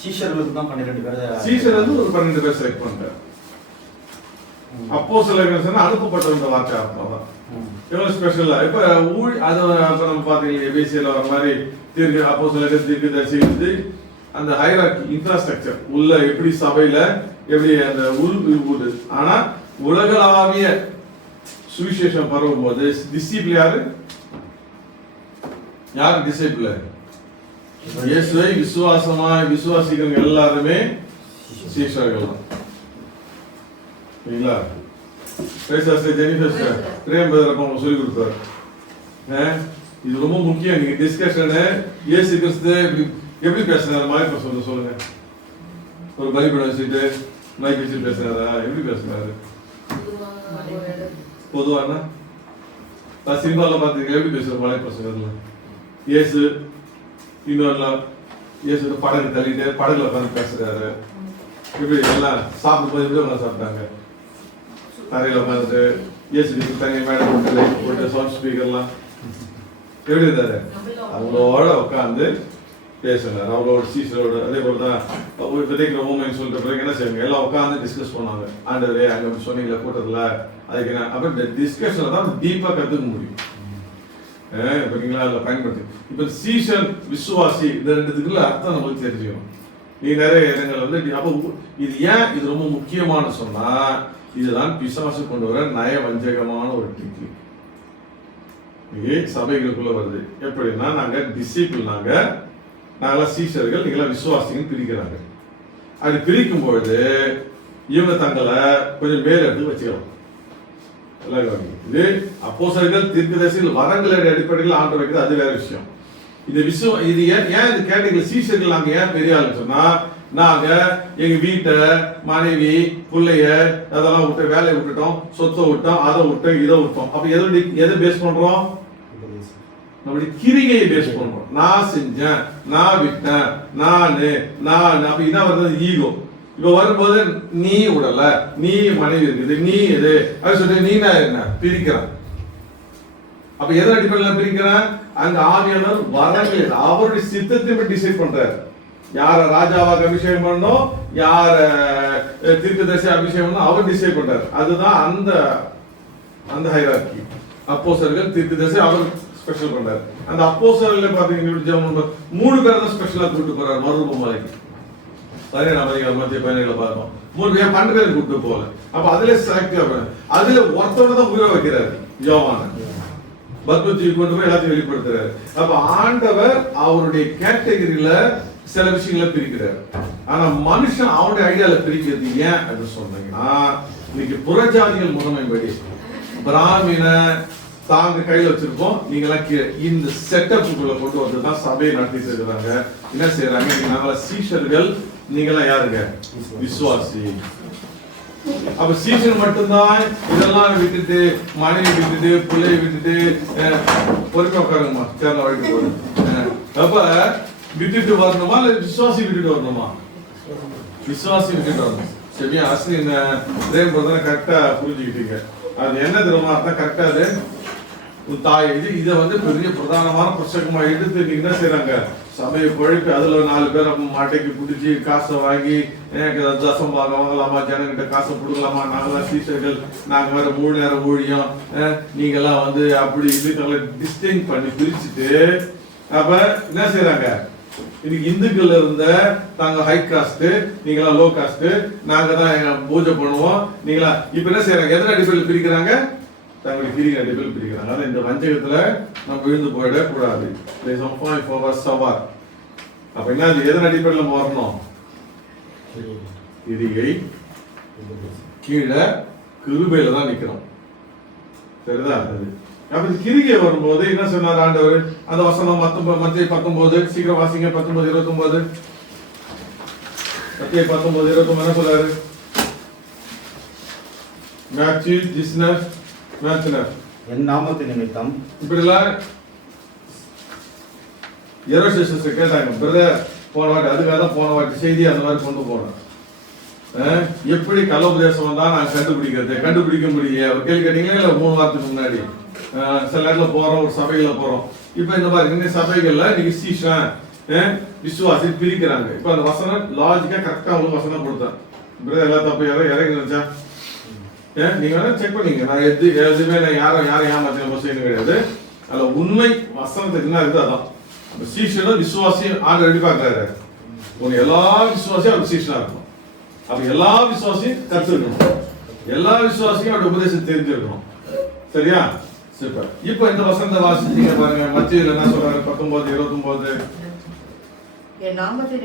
சீஷர்களுக்கு தான் 12 பேரை சீஷர் வந்து ஒரு 12 பேர் செலக்ட் பண்றார். அப்போஸ்தலர்கள் சொன்னா அனுப்பப்பட்டவங்க வார்த்தை அர்த்தம் தான். எவ்வளவு ஸ்பெஷலா இப்ப அது நம்ம பாத்தீங்கன்னா எபிசில வர மாதிரி தீர்க்க அப்போஸ்தலர்கள் தீர்க்கதரிசி வந்து அந்த ஹைரார்கி இன்ஃப்ராஸ்ட்ரக்சர் உள்ள எப்படி சபையில எப்படி அந்த உள். ஆனா உலகளாவிய சுவிசேஷம் பரவும் போது டிசிபிள் யாரு டிசிபிள்? இயேசுவை விசுவாசிக்கிறவங்க எல்லாருமே சீஷர்கள் தான். சரிங்களா? பிரேம் பேதரப்ப சொல்லி கொடுத்தாரு. இது ரொம்ப முக்கியம். நீங்க டிஸ்கஷனு இயேசு கிறிஸ்து எப்படி பேசுறாரு மாதிரி சொல்லுங்க. ஒரு பலிபீடம் வச்சுட்டு மைக் வச்சுட்டு பேசுறாரா? எப்படி பேசுறாரு? பொதுவானா சினிமால பாத்தீங்க எப்படி பேசுறாரு மலை பசங்கள்ல? இயேசு இன்னொரு இயேசு படகு தள்ளிட்டு படகுல உட்காந்து பேசுறாரு. இப்படி எல்லாம் சாப்பிடும்போது எப்படி உட்காந்து சாப்பிட்டாங்க? தரையில உட்காந்துட்டு இயேசு தனி மேடம் போட்டு சவுண்ட் ஸ்பீக்கர்லாம் எப்படி இருந்தாரு? அவங்களோட உட்காந்து பேசினார். அவங்களோட சீசரோட. அதே போலதான் விதைக்கிற ஊமைன்னு சொல்லிட்ட பிறகு என்ன செய்வாங்க? எல்லாம் உட்காந்து டிஸ்கஸ் பண்ணாங்க. ஆண்டவரே அங்க சொன்னீங்களா கூட்டத்துல அதுக்கு என்ன அப்ப இந்த டிஸ்கஷன்ல தான் டீப்பா கத்துக்க முடியும். பாத்தீங்களா? அதுல பயன்படுத்தி இப்ப சீசன் விசுவாசி இந்த ரெண்டுத்துக்குள்ள அர்த்தம் நம்மளுக்கு தெரிஞ்சுக்கணும். நீ நிறைய இடங்கள் வந்து அப்ப இது ஏன் இது ரொம்ப முக்கியமான சொன்னா இதுதான் பிசாசு கொண்டு வர நயவஞ்சகமான ஒரு டெக்னிக். இது சபைகளுக்குள்ள வருது. எப்படின்னா நாங்க டிசிபிள் நாங்களாம் சீஷர்கள் நீங்களாம் விசுவாசிகள் பிரிக்கிறாங்க. அப்படி பிரிக்கும் பொழுது இவங்க தங்களை கொஞ்சம் மேல எடுத்து வச்சுக்கலாம். இது அப்போஸ்தலர்கள் தீர்க்கதரிசிகள் வரங்களின் அடிப்படையில் ஆண்டு வைக்கிறது அது வேற விஷயம். இது ஏன் இது கேட்டீங்க? சீஷர்கள் நாங்க ஏன் பெரிய ஆளுன்னு சொன்னா நாங்க எங்க வீட்டை மனைவி பிள்ளைய அதெல்லாம் விட்டு வேலையை விட்டுட்டோம், சொத்தை விட்டோம், அதை விட்டோம், இதை விட்டோம். அப்ப எதை பேஸ் பண்றோம்? நம்முடைய கிரிகையை பேஸ் பண்றோம். நான் செஞ்சேன், நான் விட்டேன், நான் அப்ப இதான் வருது ஈகோ. இப்ப வரும்போது நீ விடல, நீ மனைவி இருக்குது, நீ இது அது சொல்லிட்டு நீ என்ன பிரிக்கிறான். அப்ப எதை அடிப்படையில் பிரிக்கிறான்? அந்த ஆவியானவர் வரங்கள் அவருடைய சித்தத்தை டிசைட் பண்றாரு. யார ராஜாவாக அபிஷேகம் பண்ணணும், யார தீர்க்கதரிசி அபிஷேகம் பண்ணணும் அவர் டிசைட் பண்றாரு. அதுதான் அந்த ஹைரார்கி. அப்போஸ்தலர்கள் தீர்க்கதரிசி அவர் ஸ்பெஷல் பண்றாரு. அந்த அப்போஸ்தலர்ல பாத்தீங்கன்னா 3 பேர் தான் ஸ்பெஷலா கூட்டு போறாரு மறுரூப மலைக்கு. 17 மத்திய 17 பார்த்தோம். 3 பேர் 12 பேர் கூட்டு போல. அப்ப அதுல செலக்ட் அதுல ஒருத்தவங்க தான் உயிரை வைக்கிறாரு யோவான. பத்மத்துக்கு கொண்டு போய் எல்லாத்தையும் வெளிப்படுத்துறாரு. அப்ப ஆண்டவர் அவருடைய கேட்டகரியில சில விஷயங்களை பிரிக்கிறார். ஆனா மனுஷன் அவனுடைய ஐடியால பிரிக்கிறது ஏன் அப்படின்னு சொன்னீங்கன்னா இன்னைக்கு புறஜாதிகள் முறைமைப்படி பிராமண தாங்க கையில வச்சிருக்கோம். நீங்க எல்லாம் இந்த செட்டப்புக்குள்ள கொண்டு வந்துதான் சபையை நடத்திட்டு இருக்கிறாங்க. என்ன செய்யறாங்க? நாங்கள சீஷர்கள், நீங்க எல்லாம் யாருங்க? விசுவாசி. அப்ப சீசன் மட்டும்தான் இதெல்லாம் விட்டுட்டு மனைவி விட்டுட்டு பிள்ளையை விட்டுட்டு பொறுமையா உட்காருங்கம்மா சேர்ல வாங்கிட்டு போகுது. அப்ப விட்டுட்டு வரணுமா இல்ல விசுவாசி விட்டுட்டு வரணுமா? விசுவாசி விட்டுட்டு வரணும். சரியா? அஸ்லி பிரேம் பிரதனை கரெக்டா புரிஞ்சுக்கிட்டீங்க. அது என்ன தெரியுமா அர்த்தம் கரெக்டா அது உன் தாய் இதை வந்து பெரிய பிரதானமான புஸ்தகமா எடுத்து நீங்க என்ன செய்யறாங்க சபையை குழப்பி அதுல 4 பேர் மாட்டைக்கு பிடிச்சி காசை வாங்கி எனக்கு தசம் வாங்கலாமா ஜனங்கிட்ட காசை கொடுக்கலாமா நாங்களாம் சீசர்கள் நாங்க வேற 3 நேரம் ஊழியம் நீங்கெல்லாம் வந்து அப்படி இப்படி டிஸ்டிங் பண்ணி பிரிச்சுட்டு அப்ப என்ன செய்யறாங்க இன்னைக்கு இந்துக்கள் இருந்த தாங்க ஹை காஸ்ட் நீங்களா லோ காஸ்ட் நாங்க தான் பூஜை பண்ணுவோம் நீங்களா இப்ப என்ன செய்யறாங்க எதன் அடிப்படையில் பிரிக்கிறாங்க தங்களுடைய பிரிக்கிற அடிப்படையில் பிரிக்கிறாங்க அதான் இந்த வஞ்சகத்துல நம்ம விழுந்து போயிடக்கூடாது சவார் அப்ப என்ன எதன் அடிப்படையில் நம்ம வரணும் கிரியை கீழே கிருபையில தான் நிக்கிறோம் சரிதா அது அப்ப கிரிகை வரும்போது என்ன சொன்னார் ஆண்டவர் அந்த வசனம் மத்திய 19 சீக்கிரம் வாசிங்க 19:29 மத்திய 19:29 என்ன சொல்றாரு மேத்யூ 19:29 என் நாமத்து நிமித்தம் இப்படிலாம் எரோசேஷன்ஸ் கேட்டாங்க பிரதர் போன வாட்டி அதுக்காக தான் போன வாட்டி செய்தி அந்த மாதிரி கொண்டு போனோம் எப்படி கள்ளோபதேசம் வந்தா நாங்க கண்டுபிடிக்க முடியல ஒரு கேள்வி கேட்டீங்களா இல்ல 3 வாரத்துக்கு முன்னாடி சில இடத்துல போறோம் ஒரு சபையில போறோம் இப்ப இந்த மாதிரி இந்த சபைகள்ல இன்னைக்கு சீஷன் விசுவாசி பிரிக்கிறாங்க இப்ப அந்த வசனம் லாஜிக்கா கரெக்டா உங்களுக்கு வசனம் கொடுத்தேன் பிரதர் எல்லா தப்பு யாரும் இறங்கி நினைச்சா நீங்க வேணா செக் பண்ணீங்க நான் எதுவுமே நான் யாரும் ஏமாத்தின செய்யணும் கிடையாது அதுல உண்மை வசனத்துக்கு என்ன இருக்குது அதான் சீஷனும் விசுவாசியும் ஆண்டு ரெடி பாக்குறாரு உங்க எல்லா விசுவாசியும் அவர் சீஷனா இருக்கணும் அப்ப எல்லா விசுவாசியும் கற்றுக்கணும் எல்லா விசுவாசியும் அவருடைய உபதேசம் தெரிஞ்சிருக்கணும் சரியா சூப்பர் இப்போ இந்த வசனத்தை வாசிச்சீங்க பாருங்க மத்தியில என்ன சொல்றாரு 19:29 என் நாமத்தின்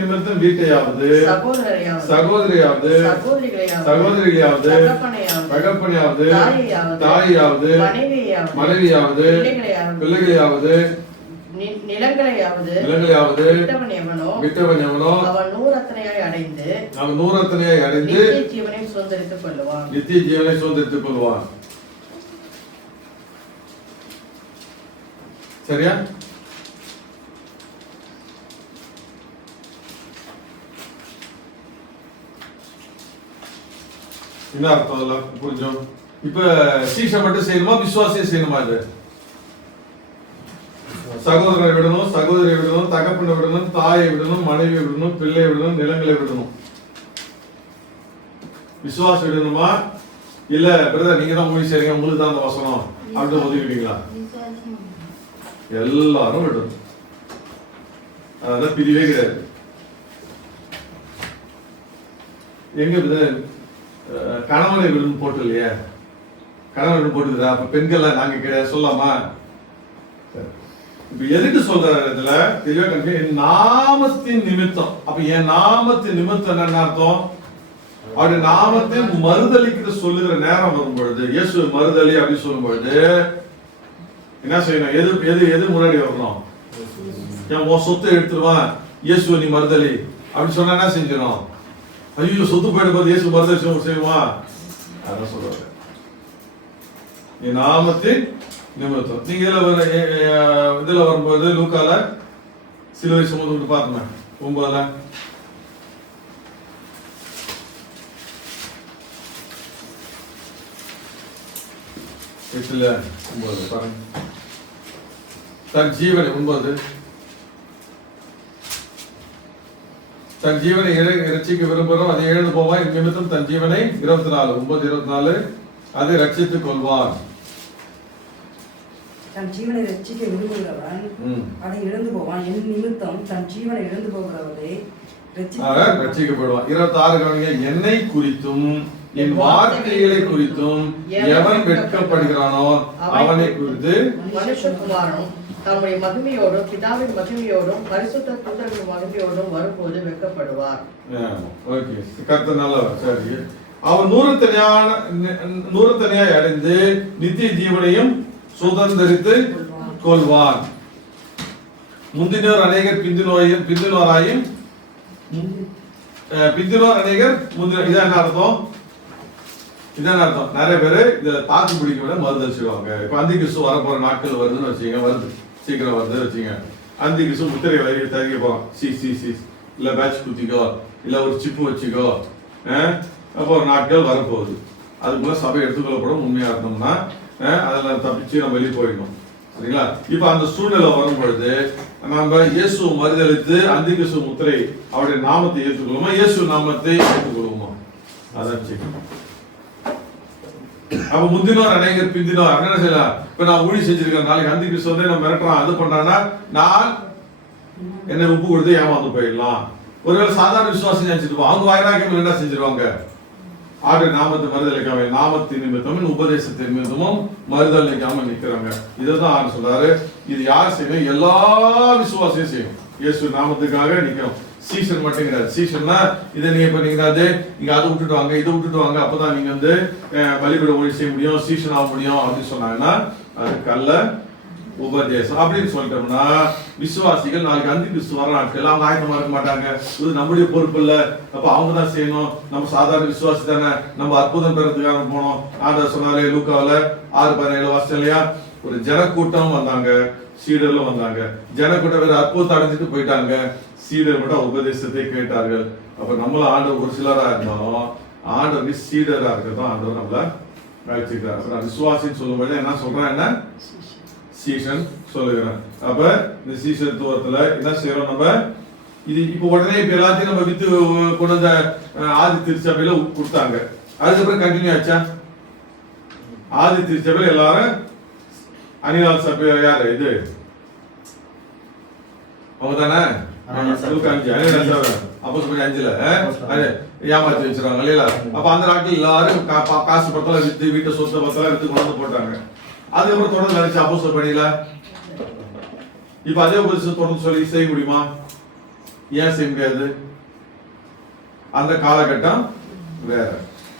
நிமித்தம் வீட்டையாவது சகோதரியாவது சகோதரிகளையாவது தகப்பனையாவது தாயையாவது மனைவியாவது பிள்ளைகளையாவது நிலங்களையாவது விட்டவன் எவனோ அவன் நூறத்தனையாய் அடைந்து நித்திய ஜீவனை சுதந்திரித்துக் கொள்வான் சரியா என்ன அர்த்தம் இல்ல புரிஞ்சோம் இப்ப சீஷை மட்டும் செய்யணுமா விசுவாசியம் செய்யணுமா இது சகோதரனை விடணும் சகோதரியை விடணும் தகப்பனை விடணும் தாயை விடணும் மனைவியை விடணும் பிள்ளையை விடணும் நிலங்களை விடணும் விசுவாசம் விடணுமா இல்ல பிரதர் நீங்க தான் போய் செய்றீங்க உங்களுக்கு தான் அந்த வசனம் அப்படின்னு ஒதுக்கிட்டீங்களா எல்லாரும் விடணும் அதான் பிரிவே கிடையாது எங்க கணவனை விடணும் போட்டு இல்லையா கணவன் போட்டுக்குதா அப்ப பெண்கள் நாங்க கிடையாது சொல்லாமா இப்ப எதுக்கு சொல்றாரு இதுல தெளிவா கண்டு என் நாமத்தின் நிமித்தம் அப்ப என் நாமத்தின் நிமித்தம் என்ன அர்த்தம் அவருடைய நாமத்தை மறுதளிக்கிற சொல்லுகிற நேரம் வரும் பொழுது இயேசு மறுதளி அப்படின்னு சொல்லும் பொழுது என்ன செய்யணும் எது முன்னாடி வரணும் என் சொத்தை எடுத்துருவான் இயேசுவை நீ மறுதளி அப்படின்னு சொன்னா என்ன செஞ்சிடும் ஐயோ சொத்து போயிட போது இயேசு மறுதளி செய்வான் அதான் சொல்றாரு என் நாமத்தின் நிமித்தம் நீங்க இதுல வரும்போது லூக்கால சிலுவை சுமந்து பார்த்தோமே 9 பாருங்க தன் ஜீவனை 9 தன் ஜீவனை ரட்சிக்க விரும்புகிறோம் அதை இழந்து போவான் இந்த நிமித்தம் தன் ஜீவனை 9:24 அதை ரட்சித்துக் கொள்வான் தன் ஜீவனை ரட்சிக்க விரும்புகிறவன் அதை இழந்து போவான் என் நிமித்தம் தன் ஜீவனை இழந்து போகிறவரை ரட்சிக்கப்படுவான் 26 கவனிங்க என்னை குறித்தும் என் வார்த்தைகளை குறித்தும் எவன் வெட்கப்படுகிறானோ அவனை குறித்து மனுஷகுமாரனும் தம்முடைய மகிமையோடும் பிதாவின் மகிமையோடும் பரிசுத்த தூதர்களின் மகிமையோடும் வரும்போது வெட்கப்படுவார். ஓகே கர்த்தர் நல்லவர். சரி அவன் நூறத்தனையாய் அடைந்து நித்திய ஜீவனையும் சுதந்திரித்து கொள்வான். முந்தினோர் அநேகர் பிந்தினோராயும் பிந்தினோர் அநேகர் முந்தின. இதான் அர்த்தம். இதான் அர்த்தம். நிறைய பேரு இதுல தாக்கு பிடிக்க விட மருந்து வச்சுக்குவாங்க. இப்ப அந்தி கிறிஸ்து வரப்போற நாட்கள் வருதுன்னு வச்சுங்க, வருது சீக்கிரம் வருது வச்சுங்க. அந்தி கிறிஸ்து முத்திரை வரி தரிக்க போறோம். சி இல்ல பேட்ச் குத்திக்கோ, இல்ல ஒரு சிப்பு வச்சுக்கோ, அப்போ ஒரு நாட்கள் வரப்போகுது. அதுக்குள்ள சபை எடுத்துக்கொள்ளப்படும் உண்மையா இருந்தோம்னா அதில் தப்பிச்சு நம்ம வெளியே போயிடணும். சரிங்களா? இப்ப அந்த சூழ்நிலை வரும் பொழுது நம்ம இயேசு மறுதளித்து அந்திகிறிஸ்து முத்திரை அவருடைய நாமத்தை ஏற்றுக்கொள்ளுமா, இயேசு நாமத்தை ஏற்றுக்கொள்ளுமா? அதான் செய்யணும். அப்ப முந்தினோர் அநேகர் பிந்தினோர் என்ன செய்யலாம்? இப்ப நான் ஊழி செஞ்சிருக்கேன், நாளைக்கு அந்திகிறிஸ்து வந்து நம்ம மிரட்டுறான் அது பண்றான்னா நான் என்னை உப்பு கொடுத்து ஏமாந்து போயிடலாம். ஒருவேளை சாதாரண விசுவாசம் செஞ்சுட்டு அவங்க வைராக்கியம் என்ன செஞ்சிருவாங்க? ஆடு நாமத்தை மறுதளிக்காம நாமத்தின் நிமித்தமும் உபதேசத்தின் நிமித்தமும் மறுதளிக்காம நிக்கிறாங்க. இதுதான் ஆண்டு சொல்றாரு. இது யார் செய்யணும்? எல்லா விசுவாசியும் செய்யும். இயேசு நாமத்துக்காக நிக்கணும். சீசன் மட்டும் கிடையாது. சீசன்னா இதை நீங்க பண்ணீங்கன்னாது நீங்க அதை விட்டுட்டு வாங்க, இதை விட்டுட்டு வாங்க, அப்பதான் நீங்க வந்து பலிபீட ஊழியம் செய்ய முடியும், சீசன் ஆக முடியும் அப்படின்னு சொன்னாங்கன்னா அதுக்கு அல்ல உபதேசம். அப்படின்னு சொல்லிட்டோம்னா விசுவாசிகள் நாளைக்கு அந்திகிறிஸ்து வர நாட்கள் அவங்க ஆயத்தமா இருக்க மாட்டாங்க. இது நம்முடைய பொறுப்பு இல்ல, அப்ப அவங்க தான் செய்யணும். நம்ம சாதாரண விசுவாசி தானே, நம்ம அற்புதம் பெறதுக்காக போனோம். ஆண்டவர் சொன்னாலே லூக்காவுல 6:17 வாசிச்சோம் இல்லையா? ஒரு ஜனக்கூட்டம் வந்தாங்க, சீடர்களும் வந்தாங்க. ஜனக்கூட்டம் வேற அற்புதத்தை அடைஞ்சிட்டு போயிட்டாங்க, சீடர் மட்டும் உபதேசத்தை கேட்டார்கள். அப்ப நம்மளும் ஆண்டவர் ஒரு சிலரா இருந்தாலும் ஆண்டவருக்கு சீடரா இருக்கதான் ஆண்டவர் நம்மள அழைச்சிருக்காரு. அப்ப நான் விசுவாசின்னு சொல்லும்போது என்ன சொல்றேன்? என்ன சீசன் சொல்லுகிறேன். அப்ப இந்த சீசத்துவத்துல என்ன செய்யறோம் நம்ம? இது இப்ப உடனே இப்ப எல்லாத்தையும் நம்ம வித்து கொண்டு வந்த ஆதி திருச்சபையில கொடுத்தாங்க. அதுக்கப்புறம் கண்டினியூ ஆச்சா? ஆதி திருச்சபையில எல்லாரும் அனிலால் சபை யாரு இது அவங்க தானே? ஏமாத்தி வச்சிருவாங்க இல்லையா? அப்ப அந்த நாட்டில் எல்லாரும் காசு பத்தல வித்து வீட்டை சொத்தை பத்தல வித்து கொண்டு போட்டாங்க. அதுக்கப்புறம் தொடர்ந்து நினைச்சு அப்போஸ்தலர் பணியில இப்ப அதே உபதேசம் தொடர்ந்து சொல்லி செய்ய முடியுமா? ஏன் செய்ய முடியாது? அந்த காலகட்டம் வேற,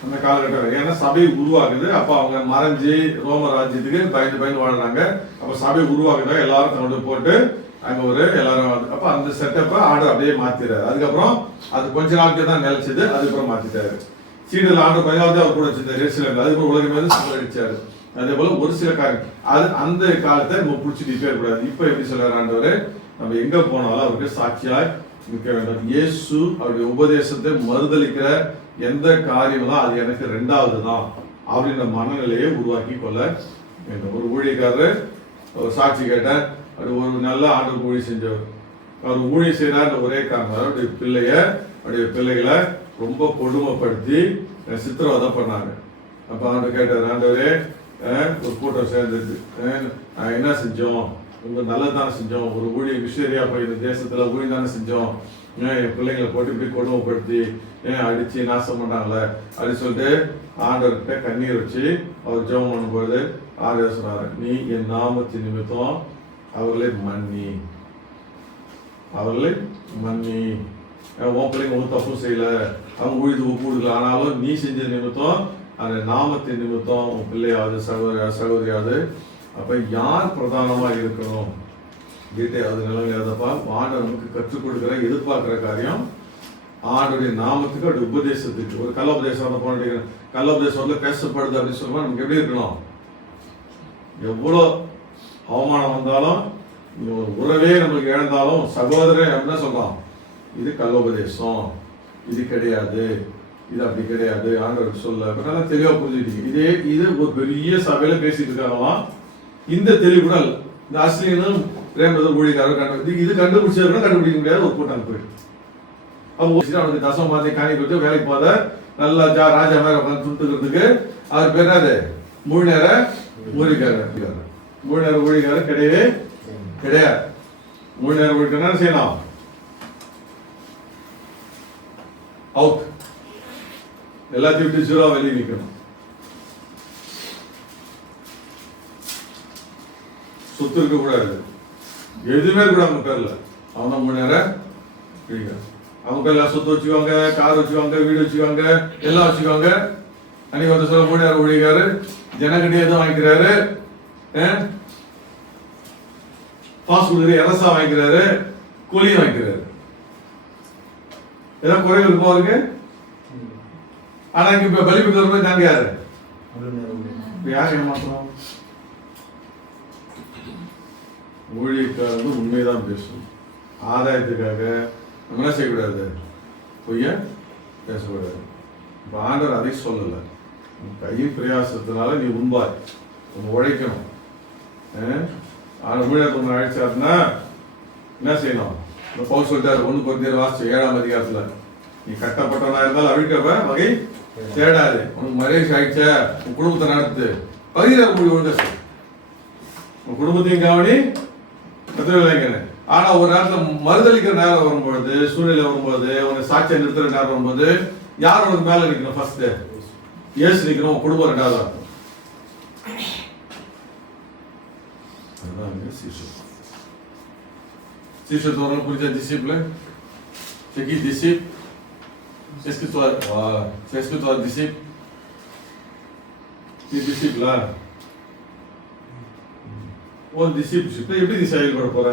அந்த காலகட்டம் வேற. ஏன்னா சபை உருவாகுது. அப்ப அவங்க மறைஞ்சு ரோம ராஜ்யத்துக்கு பயந்து வாழ்றாங்க. அப்ப சபை உருவாகுதா எல்லாரும் தன்னோட போட்டு அங்க ஒரு எல்லாரும் அப்ப அந்த செட்டப்ப ஆர்டர் அப்படியே மாத்திராரு. அதுக்கப்புறம் அது கொஞ்ச நாட்கள் தான் நிலைச்சது, அதுக்கப்புறம் மாத்திட்டாரு. சீடர்கள் ஆர்டர் 14 அவர் கூட வச்சிருந்தாரு சிலர், அதுக்கப்புறம் உலகம் வந்து சம்பளிச்சாரு. அதே போல ஒரு சில காரியம் அது அந்த காலத்தை நம்ம பிடிச்சிட்டு இருக்கக்கூடாது. இப்ப எப்படி சொல்றாரு ஆண்டவர்? நம்ம எங்க போனாலும் அவருக்கு சாட்சியாய் நிற்க வேண்டும். இயேசு அவருடைய உபதேசத்தை மறுதளிக்கிற எந்த காரியம் தான் அது எனக்கு 2வது தான் அப்படின்ற மனநிலையை உருவாக்கி கொள்ள வேண்டும். ஒரு ஊழியக்காரர் ஒரு சாட்சி கேட்டேன், அது ஒரு நல்ல ஆண்டு ஊழியம் செஞ்சவர். அவர் ஊழியம் செய்யறாரு ஒரே காரணம் அவருடைய பிள்ளைகளை ரொம்ப கொடுமைப்படுத்தி சித்திரவதை பண்ணாங்க. அப்ப ஆண்டு கேட்டார், ஆண்டவரே ஒரு கூட்டம் சேர்ந்தது, என்ன செஞ்சோம்? ரொம்ப நல்லதானே செஞ்சோம். ஒரு ஊழிய மிஷனரியா போய் இந்த தேசத்துல ஊழியம் தானே செஞ்சோம். என் பிள்ளைங்களை போட்டு இப்படி கொடுமைப்படுத்தி அடிச்சு நாசம் பண்ணாங்களே அப்படின்னு சொல்லிட்டு ஆண்டவர்கிட்ட கண்ணீர் வச்சு அவர் ஜெபம் பண்ணும்போது ஆண்டவர் சொன்னாரு, நீ என் நாமத்தின் நிமித்தம் அவர்களை மன்னி. உன் பிள்ளைங்க ஒன்றும் தப்பும் செய்யல, அவங்க ஊழியது ஒப்பு கொடுக்கல, ஆனாலும் நீ செஞ்ச நிமித்தம் அந்த நாமத்தின் நிமித்தம் உன் பிள்ளையாவது சகோதரியாவது. அப்ப யார் பிரதானமா இருக்கணும்? கீதையாவது நிலவையாவதுப்பா ஆண்டவர் நமக்கு கற்றுக் கொடுக்கிற எதிர்பார்க்கிற காரியம் ஆண்டுடைய நாமத்துக்கு அவருடைய உபதேசத்துக்கு. ஒரு கள்ள உபதேசம் போன கள்ள உபதேசத்துல பேசப்படுது அப்படின்னு சொல்லுவோம். நமக்கு எப்படி இருக்கணும்? எவ்வளோ அவமானம் வந்தாலும் ஒரு உறவே நமக்கு இழந்தாலும் சகோதரன் அப்படின்னா சொல்றான், இது கள்ள உபதேசம், இது கிடையாது, இது அப்படி கிடையாது, ஆண்டவர் சொல்ல நல்லா தெளிவா புரிஞ்சுக்கிட்டீங்க. இது ஒரு பெரிய சபையில பேசிட்டு இருக்காங்களாம். இந்த தெளிவு கூட இல்லை. இந்த அஸ்லினும் பிரேமதர் ஊழியக்காரர் இது கண்டுபிடிச்சதுன்னா கண்டுபிடிக்க முடியாது ஒரு கூட்டம் போயிட்டு. அப்போ அவனுக்கு தசம் மாத்தி காணி கொடுத்து வேலைக்கு போத நல்லா ராஜா மேல துண்டுக்கிறதுக்கு அவர் பேராது முழு நேர ஊழியக்காரர். முழு நேர ஊழியக்காரர் கிடையவே கிடையாது. முழு நேர ஊழியக்காரர் செய்யலாம் அவுட், எல்லாத்தையும் விட்டு 0 வெளியே நிற்கணும். சொத்து இருக்க கூடாது, எதுவுமே கூட அவங்க பேர்ல. அவங்க தான் 3 நேரம் அவங்க பேர்ல சொத்து வச்சுக்குவாங்க, கார் வச்சுக்குவாங்க, வீடு வச்சுக்குவாங்க, எல்லாம் வச்சுக்குவாங்க. அன்னைக்கு வந்து சொல்ல 3 நேரம் ஊழியக்காரு ஜனக்கிட்டே எதுவும் வாங்கிக்கிறாரு, பாஸ் கொடுக்குற அரசா வாங்கிக்கிறாரு, கூலியும் வாங்கிக்கிறாரு. ஏதாவது குறைகள் இருக்கும் அவருக்கு. ஆனா இப்ப பலிபீடத்துல போய் தாங்க யாரு யார் ஏமாத்துறோம்? ஊழியக்காரர் உண்மைதான் பேசணும். ஆதாயத்துக்காக நம்ம என்ன செய்யக்கூடாது? பொய்ய பேசக்கூடாது. இப்ப ஆண்டவர் அதை சொல்லல. கையின் பிரயாசத்தினால நீ உண்பாய், உன் உழைக்கணும். ஆனால் ஊழியர் ஒன்று அழைச்சாருன்னா என்ன செய்யணும்? இந்த பவுல் சொல்லிட்டாரு 1 கொரிந்தியர் வாசிச்சு 7ஆம் அதிகாரத்தில், நீ கட்டப்பட்டவனா இருந்தாலும் அழிக்கப்ப வகை தேடாது, உனக்கு மரியாதை ஆயிடுச்ச, உன் குடும்பத்தை நடத்து, பகுதியில் மூடி ஒழுங்க செய், உன் குடும்பத்தையும் கவனி, கத்திரவில்லைங்கன்னு. ஆனா ஒரு நேரத்தில் மறுதளிக்கிற நேரம் வரும்பொழுது, சூழ்நிலை வரும்போது, உனக்கு சாட்சியை நிறுத்துற நேரம் வரும்போது யார் உனக்கு மேல நிற்கணும்? ஃபர்ஸ்ட் இயேசு நிற்கணும், உன் குடும்பம் 2வது அர்த்தம். அதுதான் சீஷம். சீஷத்தை ஒரு புரிஞ்ச disciple? C'est qui disciple? Est-ce que toi, est-ce que toi disciple? Tu es disciple là? ஒரு discipleship எப்படி நீ செயல்பட போற?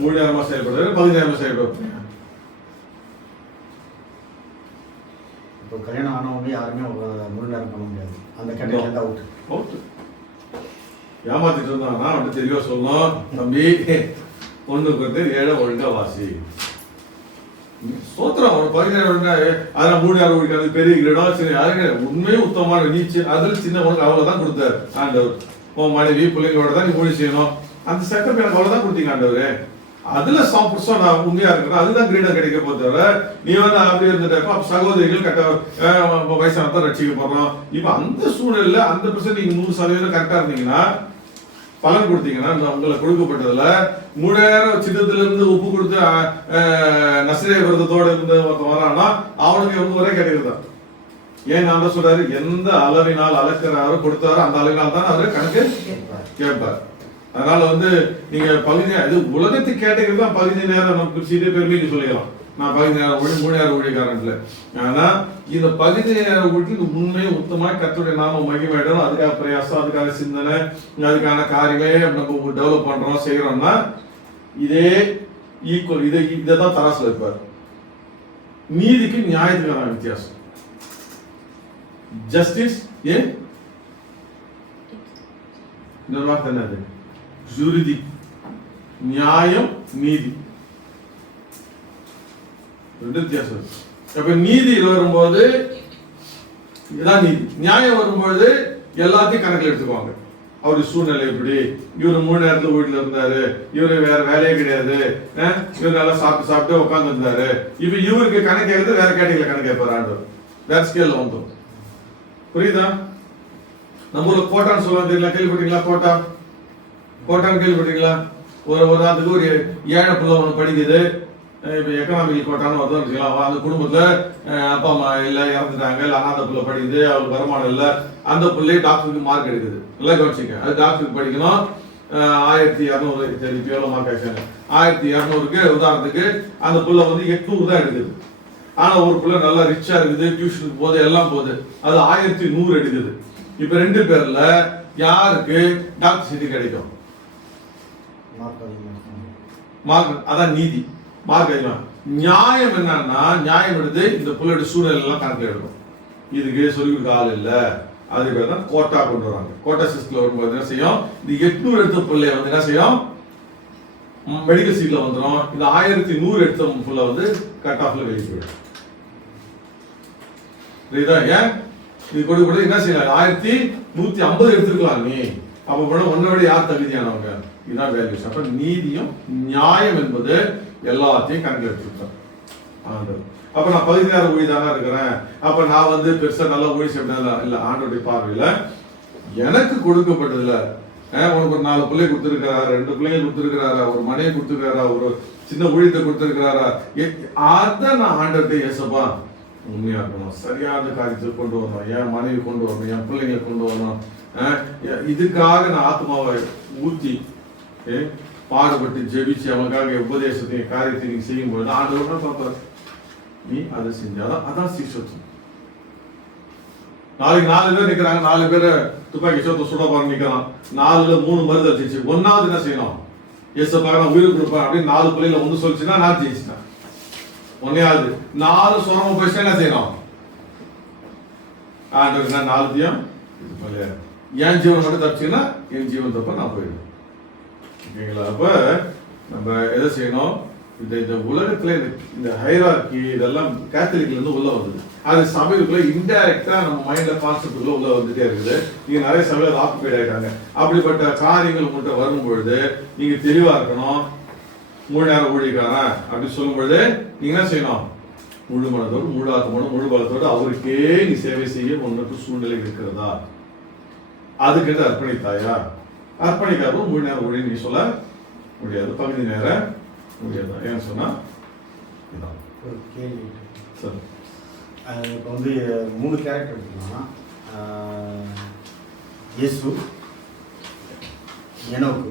முழு நேரமா செயல்படுற, பகுதி நேரமா செயல்பட போறியா? இப்போ கல்யாணம் ஆனவங்க யாருமே முழு நேரம் பண்ண முடியாது, அந்த கேட்டகரி அவுட். ஏமாத்திட்டு இருந்தாங்கன்னா அவன்கிட்ட தெளிவா சொல்லணும், தம்பி 1 கொரிந்தியர் 7 ஒழுங்கா வாசி. சோத்திரம் ஒரு பகுதி ஒழுங்கா, அதெல்லாம் 3 நேரம் ஒழிக்காது, பெரிய இடம் சரி, அதுக்கு உண்மையும் உத்தமமான நீச்சு, அதுல சின்ன உனக்கு அவ்வளவுதான் கொடுத்தாரு ஆண்டவர். உன் மனைவி பிள்ளைங்களோட தான் நீ மொழி செய்யணும், அந்த செட்டப் எனக்கு அவ்வளவுதான் கொடுத்தீங்க ஆண்டவரு. அதுல 100% நான் உண்மையா இருக்கிறேன், அதுதான் கிரீடம் கிடைக்க போதவர நீ வந்து அப்படி இருந்துட்டப்ப சகோதரிகள் கட்ட வயசானதான் ரட்சிக்க போறோம். இப்ப அந்த சூழல்ல அந்த பர்சன்ட் நீங்க 100% கரெக்டா இருந்தீங்கன்னா, பலன் கொடுத்தீங்கன்னா, உங்களை கொடுக்கப்பட்டதுல 3000 சின்னத்துல இருந்து உப்பு கொடுத்து நசிரிய விரதத்தோட இருந்து வரானா அவனுக்கு 1 வரை கிடைக்குதுதான். ஏன் நான் சொல்றாரு, எந்த அளவினால் அளக்கிறாரோ கொடுத்தாரோ அந்த அளவினால் தான் அவரு கணக்கு கேட்பார். அதனால வந்து நீங்க பகுதி, இது உலகத்தை கேட்டகரி தான் பகுதி நேரம். நமக்கு சீரிய பெருமை நீங்க சொல்லிக்கலாம், நான் பகுதி நேரம் 3 நேரம் ஊழியக்காரன்ல. ஆனா இந்த பகுதி நேரம் ஊழியத்துக்கு உண்மையை உத்தமாக கர்த்தருடைய நாம மகிமையிடணும், அதுக்காக பிரயாசம், அதுக்காக சிந்தனை, அதுக்கான காரியமே நம்ம டெவலப் பண்றோம் செய்யறோம்னா இதே ஈக்குவல், இதை தான் தராசுல இருப்பார். நீதிக்கு நியாயத்துக்கான வித்தியாசம். ஜஸ்டிஸ் ஏன் இந்த வார்த்தை என்னது? ஜுரிதி, நியாயம், நீதி, வித்தியாசம். அப்ப நீதி வரும்போது இதான் நீதி. நியாயம் வரும்போது எல்லாத்தையும் கணக்கில் எடுத்துக்குவாங்க. அவருடைய சூழ்நிலை எப்படி, இவரு 3 நேரத்துல வீட்டுல இருந்தாரு, இவரு வேற வேலையே கிடையாது, இவரு நல்லா சாப்பிட்டு உட்கார்ந்து இருந்தாரு, இப்ப இவருக்கு கணக்கு கேட்கறது வேற கேட்டகரியில கணக்கு கேட்பாரு, வேற ஸ்கேல்ல வந்துடும். புரியுதா? நம்ம ஊர்ல கோட்டான்னு சொல்லுவாங்க, தெரியல, கேள்விப்பட்டீங்களா? கோட்டான்னு கேள்விப்பட்டீங்களா? ஒரு அதுக்கு ஒரு 7 பிள்ளை ஒன்று படிக்குது, இப்போ எக்கனாமிக் கோட்டான்னு வருதுன்னு வச்சுக்கலாம். அந்த குடும்பத்துல அப்பா அம்மா இல்லை, இறந்துட்டாங்க, இல்லை அனாதை பிள்ளை படிக்குது, அவளுக்கு வருமானம் இல்லை, அந்த பிள்ளை டாக்டருக்கு மார்க் எடுக்குது. எல்லாம் கவனிச்சிங்க, அது டாக்டருக்கு படிக்கணும். 1200 சரி எவ்வளோ மார்க் ஆயிடுச்சாங்க, 1200க்கு உதாரணத்துக்கு அந்த பிள்ளை வந்து 800 தான் எடுக்குது. ஆனா ஒரு பிள்ளை நல்லா ரிச்சா இருக்குது, டியூஷனுக்கு போகுது, எல்லாம் போகுது, அது 1100 எடுக்குது. இப்ப 2 பேர்ல யாருக்கு டாக்டர் சீட்டு கிடைக்கும்? மார்க். அதான் நீதி, மார்க் அதிகம். நியாயம் என்னன்னா, நியாயம் எடுத்து இந்த பிள்ளையோட சூழ்நிலை எல்லாம் கணக்கில் எடுக்கும். இதுக்கு சொல்லி கொடுக்க ஆள் இல்லை, அதுக்கு பேர் தான் கோட்டா கொண்டு வராங்க. கோட்டா சிஸ்டம்ல வரும்போது என்ன செய்யும், இந்த 800 எடுத்த பிள்ளைய வந்து என்ன செய்யும், மெடிக்கல் சீட்ல வந்துடும். இந்த 1100 எடுத்த பிள்ளை வந்து கட் ஆஃப்ல வெளியே போயிடும். புரியுதா? ஏன் இது கொடுக்க என்ன செய்யலாம், 1150 எடுத்துருக்கலாம் நீ, அப்ப போன உன்னை விட யார் தகுதியானவங்க? இதுதான் வேல்யூஸ். அப்ப நீதியும் நியாயம் என்பது எல்லாத்தையும் கணக்கில் எடுத்துருக்கேன். அப்ப நான் பகுதி நேர ஊழியதானா இருக்கிறேன், அப்ப நான் வந்து பெருசா நல்லா ஊழி செய்யறதா இல்ல. ஆண்டோடைய பார்வையில எனக்கு கொடுக்கப்பட்டதுல உனக்கு ஒரு 4 பிள்ளை கொடுத்துருக்கிறாரா, 2 பிள்ளைகள் கொடுத்துருக்கிறாரா, ஒரு மனைவி கொடுத்துருக்கிறாரா, ஒரு சின்ன ஊழியத்தை கொடுத்துருக்கிறாரா, அதை நான் ஆண்டவர்கிட்ட ஏசப்பா உண்மையா இருக்கணும், சரியான காரியத்தை கொண்டு வரணும், என் மனைவி கொண்டு வரணும், என் பிள்ளைங்க கொண்டு வரணும், இதுக்காக நான் ஆத்மாவை ஊத்தி பாடுபட்டு ஜெபிச்சு அவனுக்காக உபதேசத்தையும் காரியத்தையும் செய்யும்போது ஆண்டவர் தான் பார்ப்பாரு, நீ அதை செஞ்சாதான். அதான் சீஷத்துவம். நாளைக்கு 4 பேர் நிக்கிறாங்க, 4 பேர் துப்பாக்கி சோத்த சுட போற நிக்கிறான், 4ல 3 மருந்து வச்சிச்சு. 1வது என்ன செய்யணும், ஏசப்பா நான் உயிர் கொடுப்பேன் அப்படின்னு 4 பிள்ளைல ஒன்று சொல்லிச்சுன்னா நான் ஜெயிச்சிட்டேன். 1வது 4 சொரம போயிடுச்சுன்னா என்ன செய்யணும், ஆண்டவர் நான் 4த்தையும் என் ஜீவன் மட்டும் தப்பிச்சுன்னா என் ஜீவன் தப்ப நான் போயிடுவேன். ஓகேங்களா? அப்ப நம்ம எதை செய்யணும், இந்த உலகத்துல இந்த ஹைரார்கி இதெல்லாம் கேத்தலிக்ல இருந்து உள்ள வந்தது. அது சபைக்குள்ள இன்டைரக்டா நம்ம மைண்ட்ல கான்செப்டுக்குள்ள உள்ள வந்துட்டே இருக்குது. நீங்க நிறைய சபையில ஆக்குபைட் ஆயிட்டாங்க. அப்படிப்பட்ட காரியங்கள் உங்கள்கிட்ட வரும்பொழுது நீங்க தெளிவா இருக்கணும். 3 நேர ஊழியக்காரன் அப்படி சொல்லும் பொழுது நீங்க என்ன செய்யணும்? முழு மனதோடு, முழு ஆத்மனோடு, முழு பலத்தோடு அவருக்கே நீ சேவை செய்ய உனக்கு சூழ்நிலை இருக்கிறதா? அதுக்கு அர்ப்பணித்தாயா? அர்ப்பணிக்காத 3 நேர ஊழியம் நீ சொல்ல முடியாது, பகுதி நேர முடியாது. ஏன்னு சொன்னா ஒரு கேள்வி சரி, இப்போ வந்து 3 கேரக்டர் எடுத்துக்கலாம். இயேசு, ஏனோக்கு.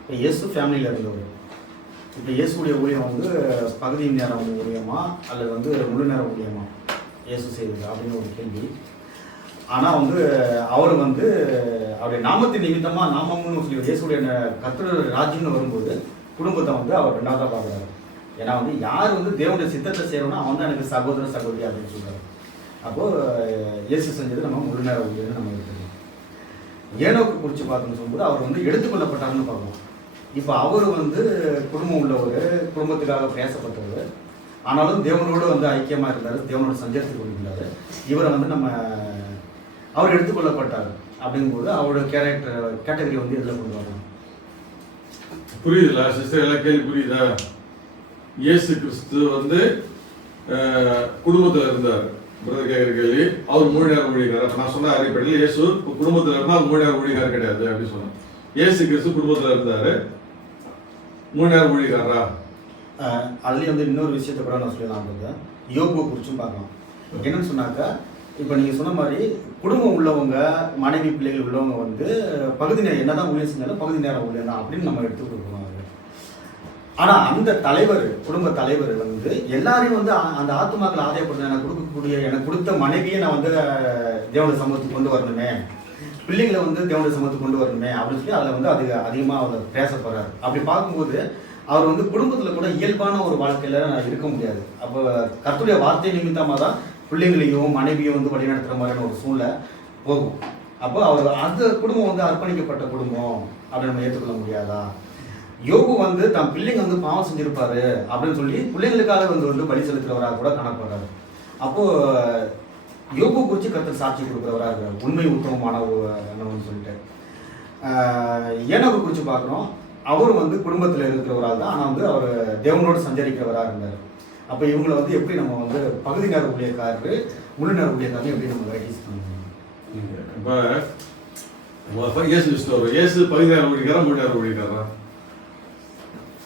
இப்போ இயேசு ஃபேமிலியில் இருந்தவர். இப்போ இயேசுடைய ஊழியம் வந்து பகுதி நேரம் ஊழியமா அல்லது வந்து முழு நேரம் ஊழியமா இயேசு செய்தது அப்படின்னு ஒரு கேள்வி. ஆனால் வந்து அவர் வந்து அவருடைய நாமத்தின் நிமித்தமாக நாமம்னு சொல்லி இயேசுடைய கர்த்தர் ராஜ்யம்னு வரும்போது குடும்பத்தை வந்து அவர் 2ஆவதாக பார்க்குறாரு. ஏன்னா வந்து யார் வந்து தேவனுடைய சித்தத்தை செய்யணும்னா அவன் தான் எனக்கு சகோதர சகோதரி அப்படின்னு சொல்கிறார். அப்போது இயேசு செஞ்சது நம்ம முழு நேரம் ஊழியர்னு நம்ம எடுத்துக்கணும். ஏனோக்கு குறித்து பார்த்தோம்னு சொல்லும்போது அவர் வந்து எடுத்துக்கொள்ளப்பட்டார்னு பார்க்கணும். இப்போ அவர் வந்து குடும்பம் உள்ளவர், குடும்பத்துக்காக பேசப்பட்டவர், ஆனாலும் தேவனோடு வந்து ஐக்கியமாக இருந்தார், தேவனோட சஞ்சரித்து கொண்டிருந்தார். இவரை வந்து அவர் எடுத்துக்கொள்ளப்பட்டார் அப்படிங்கும்போது அவரோட கேட்டகரி வந்து இதில் கொண்டு வரணும். புரியுதுல சிஸ்டர்? எல்லாம் கேள்வி புரியுதா? இயேசு கிறிஸ்து வந்து குடும்பத்தில் இருந்தார். பிரதர் கேட்குற கேள்வி, அவர் 3 நேரம் ஊழியக்காரர். நான் சொன்ன அறிவிப்படையில் இயேசு குடும்பத்தில் இருந்தால் அவர் 3 நேரம் ஊழியக்காரர் கிடையாது அப்படின்னு சொன்னேன். இயேசு கிறிஸ்து குடும்பத்தில் இருந்தார், 3 நேரம் ஊழியக்காரரா? அதுலேயும் வந்து இன்னொரு விஷயத்த கூட நான் சொல்லலாம். யோபு குறிச்சும் பார்க்கலாம். என்னன்னு சொன்னாக்கா, இப்போ நீங்கள் சொன்ன மாதிரி குடும்பம் உள்ளவங்க, மனைவி பிள்ளைகள் உள்ளவங்க வந்து பகுதி நேரம் என்னதான் ஊழியம் செஞ்சாலும் பகுதி நேரம் ஊழியம் தான் அப்படின்னு நம்ம எடுத்து கொடுக்கணும். ஆனால் அந்த தலைவர், குடும்ப தலைவர் வந்து எல்லாரையும் வந்து அந்த ஆத்துமாக்களை ஆதாயப்படுத்த எனக்கு கொடுத்த மனைவியை நான் வந்து தேவனுடைய சமூகத்துக்கு கொண்டு வரணுமே, பிள்ளைங்களை வந்து தேவனுடைய சமூகத்துக்கு கொண்டு வரணுமே அப்படின்னு சொல்லி அதில் வந்து அதிகமாக அவர் பேச போகிறார். அப்படி பார்க்கும்போது அவர் வந்து குடும்பத்தில் கூட இயல்பான ஒரு வாழ்க்கையில் இருக்க முடியாது. அப்போ கர்த்தருடைய வார்த்தை நிமித்தமாக தான் பிள்ளைங்களையும் மனைவியும் வந்து வழிநடத்துகிற மாதிரியான ஒரு சூழ்நிலை போகும். அப்போ அவர் அந்த குடும்பம் வந்து அர்ப்பணிக்கப்பட்ட குடும்பம் அப்படின்னு நம்ம ஏற்றுக்கொள்ள முடியாதா? யோபு வந்து தன் பிள்ளைங்க வந்து பாவம் செஞ்சிருப்பாரு அப்படின்னு சொல்லி பிள்ளைங்களுக்காக வந்து பலி செலுத்துறவராக கூட காணப்படுறாரு. அப்போது யோபு குறித்து கர்த்தர் சாட்சி கொடுக்குறவராக இருக்கார், உண்மை உத்தமமான என்னன்னு சொல்லிட்டு. ஏனோக்கு குறித்து பார்க்குறோம், அவர் வந்து குடும்பத்தில் இருக்கிறவராக தான், ஆனால் வந்து அவர் தேவனோடு சஞ்சரிக்கிறவராக இருந்தார். அப்போ இவங்களை வந்து எப்படி நம்ம வந்து பகுதி நேர ஊழியக்காரரு, முழு நேர ஊழியக்காரரு எப்படி நம்ம வெரைட்டிஸ் பண்ணுவோம்? இப்போ இயேசு கிறிஸ்து இயேசு பகுதி நேர ஊழியக்காரா, முழு நேர ஊழியக்காரா?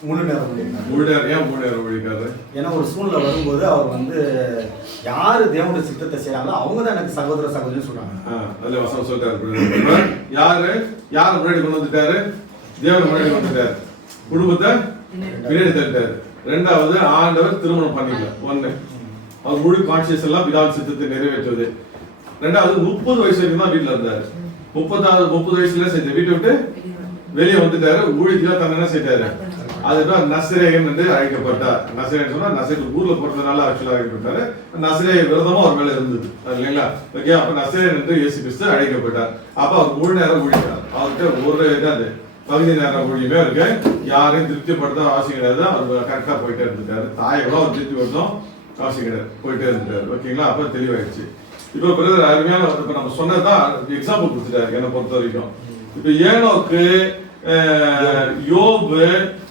முழு நேரம் ஊழியக்காரர். முழு நேரம். ஏன் முழு நேரம் ஊழியக்காரர்? ஏன்னா ஒரு சூழ்நிலை வரும்போது அவர் வந்து யாரு தேவனுடைய சித்தத்தை செய்யறாங்களோ அவங்க தான் எனக்கு சகோதர சகோதரின்னு சொல்றாங்க. அதுல வசனம் சொல்லிட்டாரு. யாரு முன்னாடி கொண்டு வந்துட்டாரு? தேவன் முன்னாடி வந்துட்டாரு, குடும்பத்தை பின்னாடி தள்ளிட்டாரு. 2வது ஆண்டவர் திருமணம் பண்ணிக்கல. 1 அவர் முழு கான்சியஸ் எல்லாம் பிதாவின் சித்தத்தை நிறைவேற்றுவது. 2வது 30 வயசு வரைக்கும் தான் வீட்டுல இருந்தாரு. 30 வயசுல சேர்த்து வீட்டை விட்டு வெளியே வந்துட்டாரு. ஊழியத்துல தன்னை என்ன செய்தாரு? அதுதான் நசரேயன் என்று அழைக்கப்பட்டார். நசரேயன் சொன்னா நசரேயன் ஊர்ல போறதுனால ஆக்சுவலா அழைக்கப்பட்டாரு. நசரேய விரதமும் அவர் மேல இருந்தது இல்லைங்களா? ஓகே, அப்ப நசரேயன் என்று இயேசு கிறிஸ்து அழைக்கப்பட்டார். அப்ப அவர் முழு நேரம் ஊழியர். அவர்கிட்ட ஒரு என்னது பகுதி நேரம் ஊழியமே இருக்கு. யாரையும் திருப்திப்படுத்த அவசியம் கிடையாது. அவர் கரெக்டா போயிட்டே இருந்துட்டாரு. தாயை கூட அவர் திருப்திப்படுத்தும் அவசியம் கிடையாது, போயிட்டே இருந்துட்டாரு. ஓகேங்களா? அப்ப தெளிவாயிடுச்சு. இப்ப பிறகு அருமையான இப்ப நம்ம சொன்னதுதான் எக்ஸாம்பிள் கொடுத்துட்டாரு என்னை பொறுத்த வரைக்கும். இப்ப ஏனோக்கு, யோபு,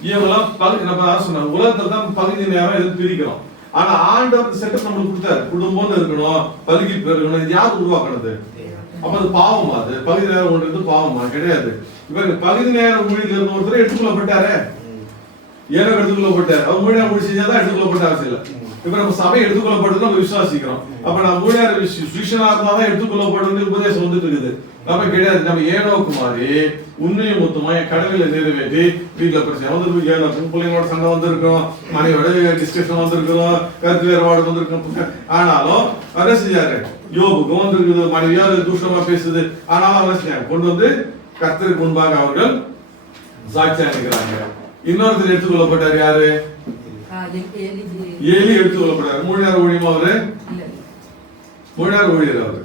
இவங்கெல்லாம் பகுதி நம்ம சொன்ன உலகத்துல தான் பகுதி நேரம் எதுவும் பிரிக்கிறோம். ஆனா ஆண்டவர் செட்டப் நம்மளுக்கு கொடுத்தாரு. குடும்பம்னு இருக்கணும், பகுதி பெருக்கணும். இது யாரு உருவாக்குனது? அப்ப அது பாவமா? அது பகுதி நேரம் ஒன்றது பாவமா? கிடையாது. இப்ப பகுதி நேரம் ஊழியத்தில் இருந்த ஒருத்தர் எடுத்துக்கொள்ளப்பட்டாரு. ஏனோ எடுத்துக்கொள்ளப்பட்டாரு. அவர் மூணு நேரம் ஊழி செஞ்சாதான் எடுத்துக்கொள்ளப்பட்ட அவசியம் இல்லை. இப்ப நம்ம சபை எடுத்துக்கொள்ளப்படுறது நம்ம விசுவாசிக்கிறோம். அப்ப நம்ம மூணு நேரம் சுவிஷனா இருந்தாதான் எடுத்துக்கொள்ளப்படுறது உபதேசம் வந்துட்டு இருக்குது. நம்ம கிடையாது. நம்ம ஏனோக்கு மாதிரி உண்மையும் மொத்தமா என் கடவுளை நிறைவேற்றி வீட்டுல பிரச்சனை வந்துருக்கு, ஏனோக்கும் பிள்ளைங்களோட சண்டை வந்திருக்கும், மனைவியோட டிஸ்கஷன் வந்திருக்கிறோம், கருத்து வேறுபாடு வந்திருக்கும். ஆனாலும் என்ன செஞ்சாரு? யோபுக்கும் வந்திருக்குது, மனைவியா துஷ்டமா பேசுது. ஆனாலும் என்ன செஞ்சாங்க? கொண்டு வந்து கர்த்தருக்கு முன்பாக அவர்கள் சாட்சியா நிற்கிறாங்க. இன்னொருத்தர் எடுத்துக்கொள்ளப்பட்டார். யாரு? ஏலி எடுத்துக்கொள்ளப்பட்டார். மூணு நேரம் ஊழியமா அவரு? மூணு நேரம் ஊழியர் அவரு.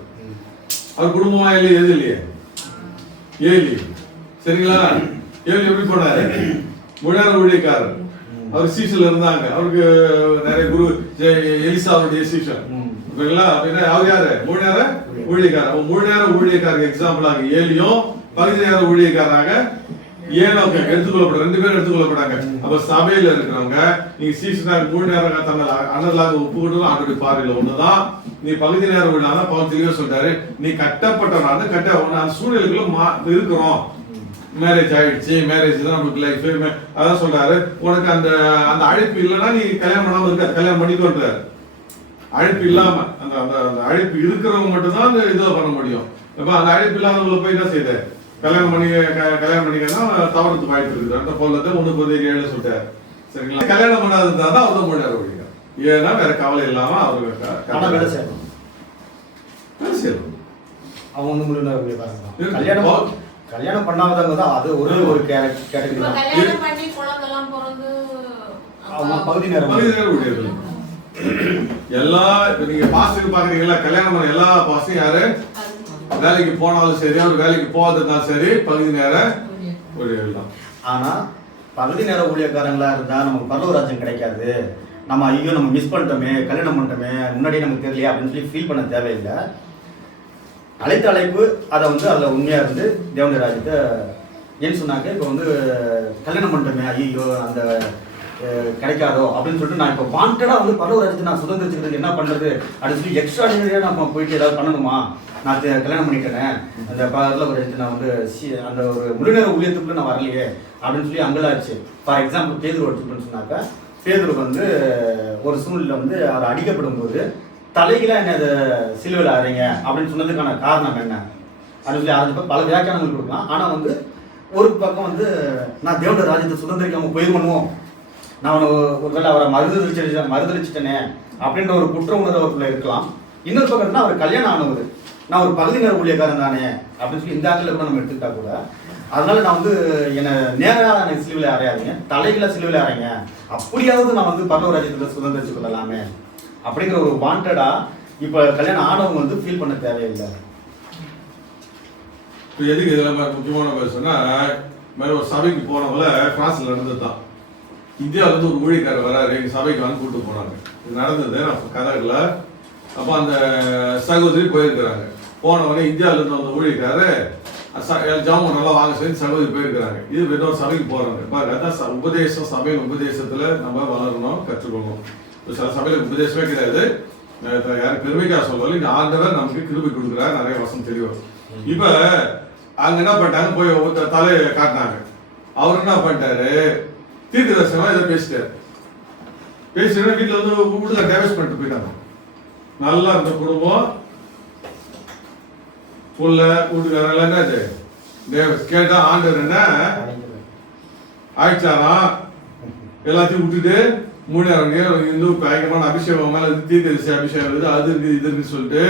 அவர் குடும்பமா இல்லை, எது இல்லையே ஏலி. சரிங்களா? ஏலி எப்படி போனாரு? மூணு நேரம் ஊழியக்காரர். அவர் சீசன்ல இருந்தாங்க. அவருக்கு நிறைய குரு எலிசா அவருடைய சீசன். ஓகேங்களா? அப்படின்னா அவர் யாரு? முழு நேர ஊழியக்காரர். முழு நேர ஊழியக்காரருக்கு எக்ஸாம்பிளாக ஏலியும் பகுதி நேர ஊழியக்காரராக ஏனோக்கு எடுத்துக்கொள்ளப்பட 2 பேரும் எடுத்துக்கொள்ளப்படாங்க. அப்ப சபையில இருக்கிறவங்க நீங்க சீசனாக முழு நேரம் தங்கள் அண்ணலாக ஒப்பு கொடுத்தா ஆண்டுடைய பார்வையில ஒண்ணுதான். நீ பகுதி நேரம் விடாதான் பவுல் தெளிவா சொல்லிட்டாரு. நீ கட்டப்பட்டவனால கட்ட அந்த சூழ்நிலைக்குள்ள இருக்கிறோம். மேரேஜ் ஆயிடுச்சு, மேரேஜ் தான் நமக்கு லைஃப். அதான் சொல்றாரு, உனக்கு அந்த அந்த அழைப்பு இல்லைன்னா நீ கல்யாணம் பண்ணாம இருக்க, கல்யாணம் பண்ணிக்கொண்டாரு. அழைப்பு இல்லாம அந்த அந்த அந்த அழைப்பு இருக்கிறவங்க மட்டும்தான் அந்த இதை பண்ண முடியும். இப்ப அந்த அழைப்பு இல்லாதவங்களை போய் என்ன செய்யுது? கல்யாணம் பண்ணிக்கன்னா தவறுத்து வாய்ப்பு இருக்குது. அந்த பொருளத்தை 1:7 சொல்லிட்டாரு. சரிங்களா? கல்யாணம் பண்ணாததா தான் அவர் முன்னாடி ஓடிங்க. ஏன்னா வேற கவலை இல்லாம அவரு வேலை செய்யணும். வேலை செய்யணும். அவங்க வந்து முழுமையாக கல்யாணம் பண்ணாதவங்க தான் அது ஒரு கேட்டகரி தான். கல்யாணம் பண்ணி குழந்தைலாம் பிறந்து அவங்க பகுதி நேரம் ஊழியர்கள் எல்லா நீங்க பாஸ்டர் பாக்குறீங்களா? கல்யாணம் பண்ண எல்லா பாஸ்டும் யாரு? வேலைக்கு போனாலும் சரி, அவர் வேலைக்கு போகாததுனாலும் சரி, பகுதி நேர ஊழியர்கள் தான். ஆனா பகுதி நேர ஊழியக்காரங்களா இருந்தா நமக்கு பரலோகராஜ்யம் கிடைக்காது. நம்ம ஐயோ நம்ம மிஸ் பண்ணிட்டோமே, கல்யாணம் பண்ணிட்டோமே, முன்னாடி நமக்கு தெரியலையா அப்படின்னு சொல்லி ஃபீல் பண்ண தேவையில்லை. அழைத்த அழைப்பு அதை வந்து அதில் உண்மையாக இருந்து தேவனுடைய ராஜ்யத்தை ஏன்னு சொன்னாக்க, இப்போ வந்து கல்யாணம் பண்ணிட்டோமே ஐயோ அந்த கிடைக்காதோ அப்படின்னு சொல்லிட்டு நான் இப்போ வாண்டடாக வந்து பரலோக ராஜ்யத்தை நான் சுதந்திரிச்சுக்கிறதுக்கு என்ன பண்ணுறது அப்படின்னு சொல்லி எக்ஸ்ட்ராடினரியாக நம்ம போயிட்டு ஏதாவது பண்ணணுமா? நான் கல்யாணம் பண்ணிட்டேன், அந்த பரலோக ராஜ்யத்தை நான் வந்து அந்த ஒரு முழுநேர ஊழியத்துக்குள்ளே நான் வரலையே அப்படின்னு சொல்லி அங்கலாச்சு. ஃபார் எக்ஸாம்பிள் பேதுரு எடுத்துக்கிட்டோன்னு சொன்னாக்கா, பேதுரு வந்து ஒரு சூழ்நிலை வந்து அவர் அடிக்கப்படும் போது தலைகளாக என்ன அதை சிலுவையில் அறைங்க அப்படின்னு சொன்னதுக்கான காரணம் என்ன அப்படின்னு சொல்லி அதை பல வியாக்கியானங்கள் கொடுக்கலாம். ஆனால் வந்து ஒரு பக்கம் வந்து நான் தேவனுடைய ராஜ்யத்தை சுதந்திரிக்காம போயிருவனும், நான் ஒருவேளை அவரை மறுதளிச்சிட்டேனே அப்படின்ற ஒரு குற்ற உணர்வு அவருக்குள்ள இருக்கலாம். இன்னொரு பக்கம் அவர் கல்யாணம் ஆனவர், நான் ஒரு பகுதி நேர ஊழியக்காரன் தானே அப்படின்னு சொல்லி இந்த ஆக்கில் கூட நம்ம எடுத்துக்கிட்டா கூட, அதனால நான் வந்து என்னை நேராக எனக்கு சிலுவையில் அறையாதீங்க, தலைகளை சிலுவையில் அறைங்க, அப்படியாவது நான் வந்து பரலோக ராஜ்யத்தை சுதந்திரிச்சு கொள்ளலாமே அப்படிங்கிற ஒரு வாண்டடா இப்ப கல்யாணம் ஆனவங்க வந்து ஃபீல் பண்ண தேவையில்லை. இப்போ எதுக்கு இதெல்லாம் முக்கியமான பேசுனா, மேலே ஒரு சபைக்கு போனவங்கள பிரான்ஸ்ல நடந்தது தான். இந்தியாவிலேருந்து ஒரு ஊழியக்காரர் வராரு, எங்கள் சபைக்கு வந்து கூப்பிட்டு போனாங்க. இது நடந்தது நான் கதைகளில். அப்போ அந்த சகோதரி போயிருக்கிறாங்க. போனவொடனே இந்தியாவிலேருந்து வந்த ஊழியக்காரர் ஜாமுன் நல்லா வாங்க சொல்லி சகோதரி போயிருக்கிறாங்க. இது இன்னொரு சபைக்கு போகிறாங்க. பாருங்க, அதான் உபதேசம். சபையின் உபதேசத்தில் நம்ம வளரணும், கற்றுக்கணும். சில சபையில உபதேசமே கிடையாது, யாரும் பெருமைக்காக சொல்லல, இங்க ஆண்டவர் நமக்கு கிருபை கொடுக்குறாரு, நிறைய வசனம் தெரியும். இப்ப அங்க என்ன பண்ணிட்டாங்க, போய் தலையை காட்டினாங்க. அவர் என்ன பண்ணிட்டாரு, தீர்க்க தரிசனமா இதை பேசிட்டாரு. பேசிட்டு வீட்டுல வந்து வீட்டுல டைவர்ஸ் பண்ணிட்டு போயிட்டாங்க. நல்லா இருந்த குடும்பம், புள்ள வீட்டுக்காரங்க என்னது கேட்டா ஆண்டவர் என்ன ஆயிடுச்சாராம், எல்லாத்தையும் விட்டுட்டு 3 இந்து பயங்கரமான அபிஷேகம் மேல தீர்க்க அபிஷேகம் இருக்குது, அது இருக்கு இது இருக்குன்னு சொல்லிட்டு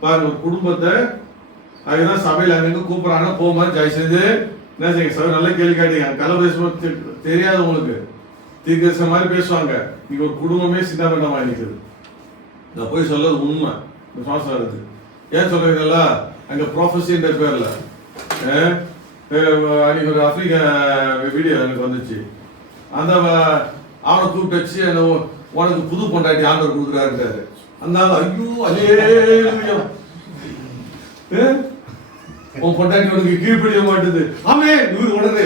பாருங்க ஒரு குடும்பத்தை. அதுதான் சபையில் அங்கங்க கூப்பிடுறாங்க, போகும்போது ஜெய் செஞ்சு என்ன செய்யுங்க சபை நல்லா கேள்வி கேட்டீங்க. கலை பேசும்போது தெரியாது உங்களுக்கு, தீர்க்க மாதிரி பேசுவாங்க. நீங்க ஒரு குடும்பமே சின்ன பண்ணமா இருக்குது. நான் போய் சொல்றது உண்மை, சுவாசம் வருது. ஏன் சொல்றீங்கல்ல, அங்க ப்ரொஃபஸின்ற பேர்ல அன்னைக்கு ஒரு ஆப்பிரிக்க வீடியோ எனக்கு வந்துச்சு. அந்த அவனை கூப்பிட்டு வச்சு உனக்கு புது பொண்டாட்டி ஆண்டவர் கொடுக்குறாருன்றாரு. அந்த ஐயோ அல்லேலூயா, உன் பொண்டாட்டி உனக்கு கீழ்ப்படிய மாட்டுது. ஆமே இவரு உடனே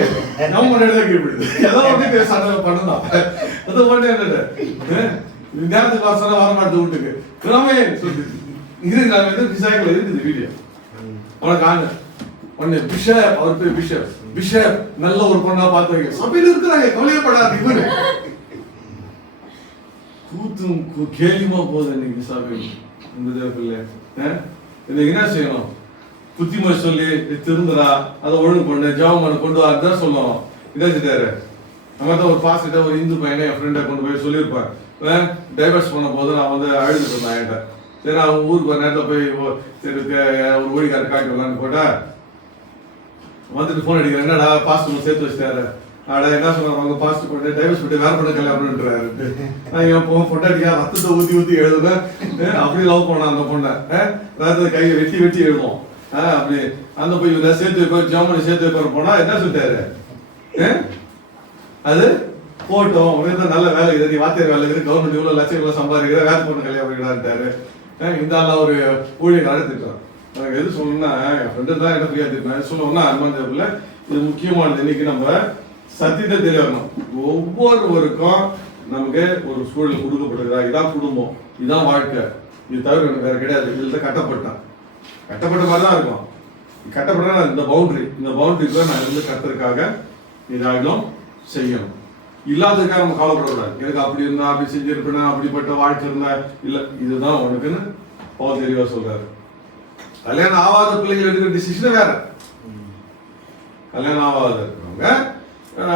நம்ம பொண்டாட்டி தான் கீழ்ப்படிது. ஏதாவது ஒண்ணு சண்டை பண்ணலாம். அது ஒண்ணு என்ன நேரத்துக்கு வாசனை வர மாட்டேது வீட்டுக்கு. ஆமே சொல்லி இது நான் விசாரிக்கல இருக்குது வீடியோ. அவனுக்கு ஆண்டு உடனே பிஷப், அவர் பேர் பிஷப், பிஷப் நல்ல ஒரு பொண்ணா பார்த்து வைக்க சபையில இருக்கிறாங்க, கவலையப்படாது. இவரு கூத்தும் கேலியுமா போகுது இன்னைக்கு சபை. இந்த பிள்ளை இன்னைக்கு என்ன செய்யணும், புத்திமொழி சொல்லி திருந்துறா, அதை ஒழுங்கு பண்ணு, ஜாபம் பண்ண கொண்டு வரதான் சொல்லணும். என்ன செஞ்சாரு, நம்ம தான் ஒரு பாஸ்டர் ஒரு இந்து பையனை என் ஃப்ரெண்டை கொண்டு போய் சொல்லியிருப்பேன். டைவர்ஸ் பண்ண போது நான் வந்து அழுதுட்டு இருந்தேன் என்கிட்ட. சரி அவன் ஊருக்கு ஒரு நேரத்தில் போய் சரி ஒரு ஊழிக்காரர் காட்டி வரலான்னு போட்டா வந்துட்டு ஃபோன் அடிக்கிறேன், என்னடா பாஸ்டர் சேர்த்து வச்சிட்டாரு. ஆடா என்ன சொல்றாங்க, அவங்க பாஸ்டர் பண்ணி டைவர்ஸ் பண்ணி வேற பண்ண கல்யாணம்ன்றாரு. நான் என் பொண்டாட்டிக்கா ரத்தத்தை ஊற்றி எழுதுவேன். அப்படி லவ் பண்ணேன் அந்த பொண்ணை, ரத்தத்தை கையை வெட்டி எழுதுவோம். அப்படி அந்த போய் சேர்த்து வைப்பார், ஜெர்மனி சேர்த்து வைப்பார் போனா என்ன சொல்லிட்டாரு, அது போட்டோம் உனக்கு தான் நல்ல வேலை இது, நீ வாத்தியார் வேலை இருக்குது, கவர்மெண்ட் இவ்வளோ லட்சங்களை சம்பாதிக்கிற, வேலை பொண்ணு கல்யாணம் பண்ணிக்கிறான்ட்டாரு. இந்த ஆள் ஒரு ஊழியர் அழைத்துட்டான். எனக்கு எது சொல்லணும்னா, என் ஃப்ரெண்டு தான் என்ன ஃப்ரீயாக திட்டான் சொல்லணும்னா, அனுமதிப்பில் இது முக்கியமானது. இன்னைக்கு நம்ம சத்தியத்தை தெரியணும். ஒவ்வொருவருக்கும் நமக்கு ஒரு சூழல் கொடுக்கப்பட்டிருக்கிறா. இதான் குடும்பம், இதான் வாழ்க்கை, இது தவிர எனக்கு வேற கிடையாது. இதில் தான் கட்டப்பட்ட மாதிரி தான் இருக்கும். கட்டப்பட்ட இந்த பவுண்டரிக்குள்ள நான் இருந்து கட்டுறதுக்காக இதாகிடும் செய்யணும். இல்லாததுக்காக நம்ம கவலைப்படக்கூடாது. எனக்கு அப்படி இருந்தா, அப்படி செஞ்சிருப்பேன், அப்படிப்பட்ட வாழ்க்கை இருந்தா இல்லை, இதுதான் உனக்குன்னு பவுல் தெளிவா சொல்றாரு. கல்யாணம் ஆகாத பிள்ளைகள் எடுக்கிற டிசிஷன் வேற. கல்யாணம் ஆகாத இருக்கிறவங்க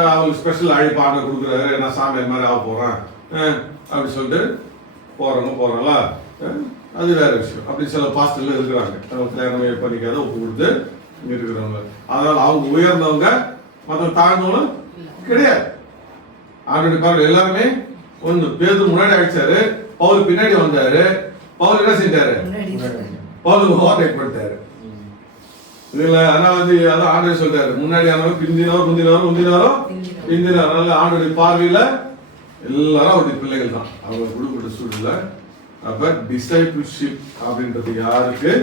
அவங்களுக்கு ஸ்பெஷல் அழைப்பு ஆர்டர் கொடுக்குறாரு, நான் சாமியார் மாதிரி ஆக போறேன் அப்படி சொல்லிட்டு போறாங்களா, அது வேற விஷயம். அப்படி சில பாஸ்டர்ல இருக்கிறாங்க, கல்யாணமே பண்ணிக்காத ஒப்பு கொடுத்து இருக்கிறவங்க. அதனால அவங்க உயர்ந்தவங்க மற்ற தாழ்ந்தவங்களும் கிடையாது. ஆல்ரெடி பாருங்க, எல்லாருமே ஒண்ணு. பேதுரு முன்னாடி அடிச்சாரு, பவுல் பின்னாடி வந்தாரு. பவுல் என்ன செஞ்சாரு? பவுல் ஓவர்டேக் பண்ணிட்டாரு. இதுல அதனால அதான் ஆண்டவர் சொல்றாரு, முன்னாடி ஆனவர் பிந்தினவர். அதனால ஆண்டவருடைய பார்வையில எல்லாரும் அவருடைய பிள்ளைகள் தான், அவங்க கொடுக்கப்பட்ட சூழல்ல. அப்ப டிசைபிள்ஷிப் அப்படின்றது யாருக்கு?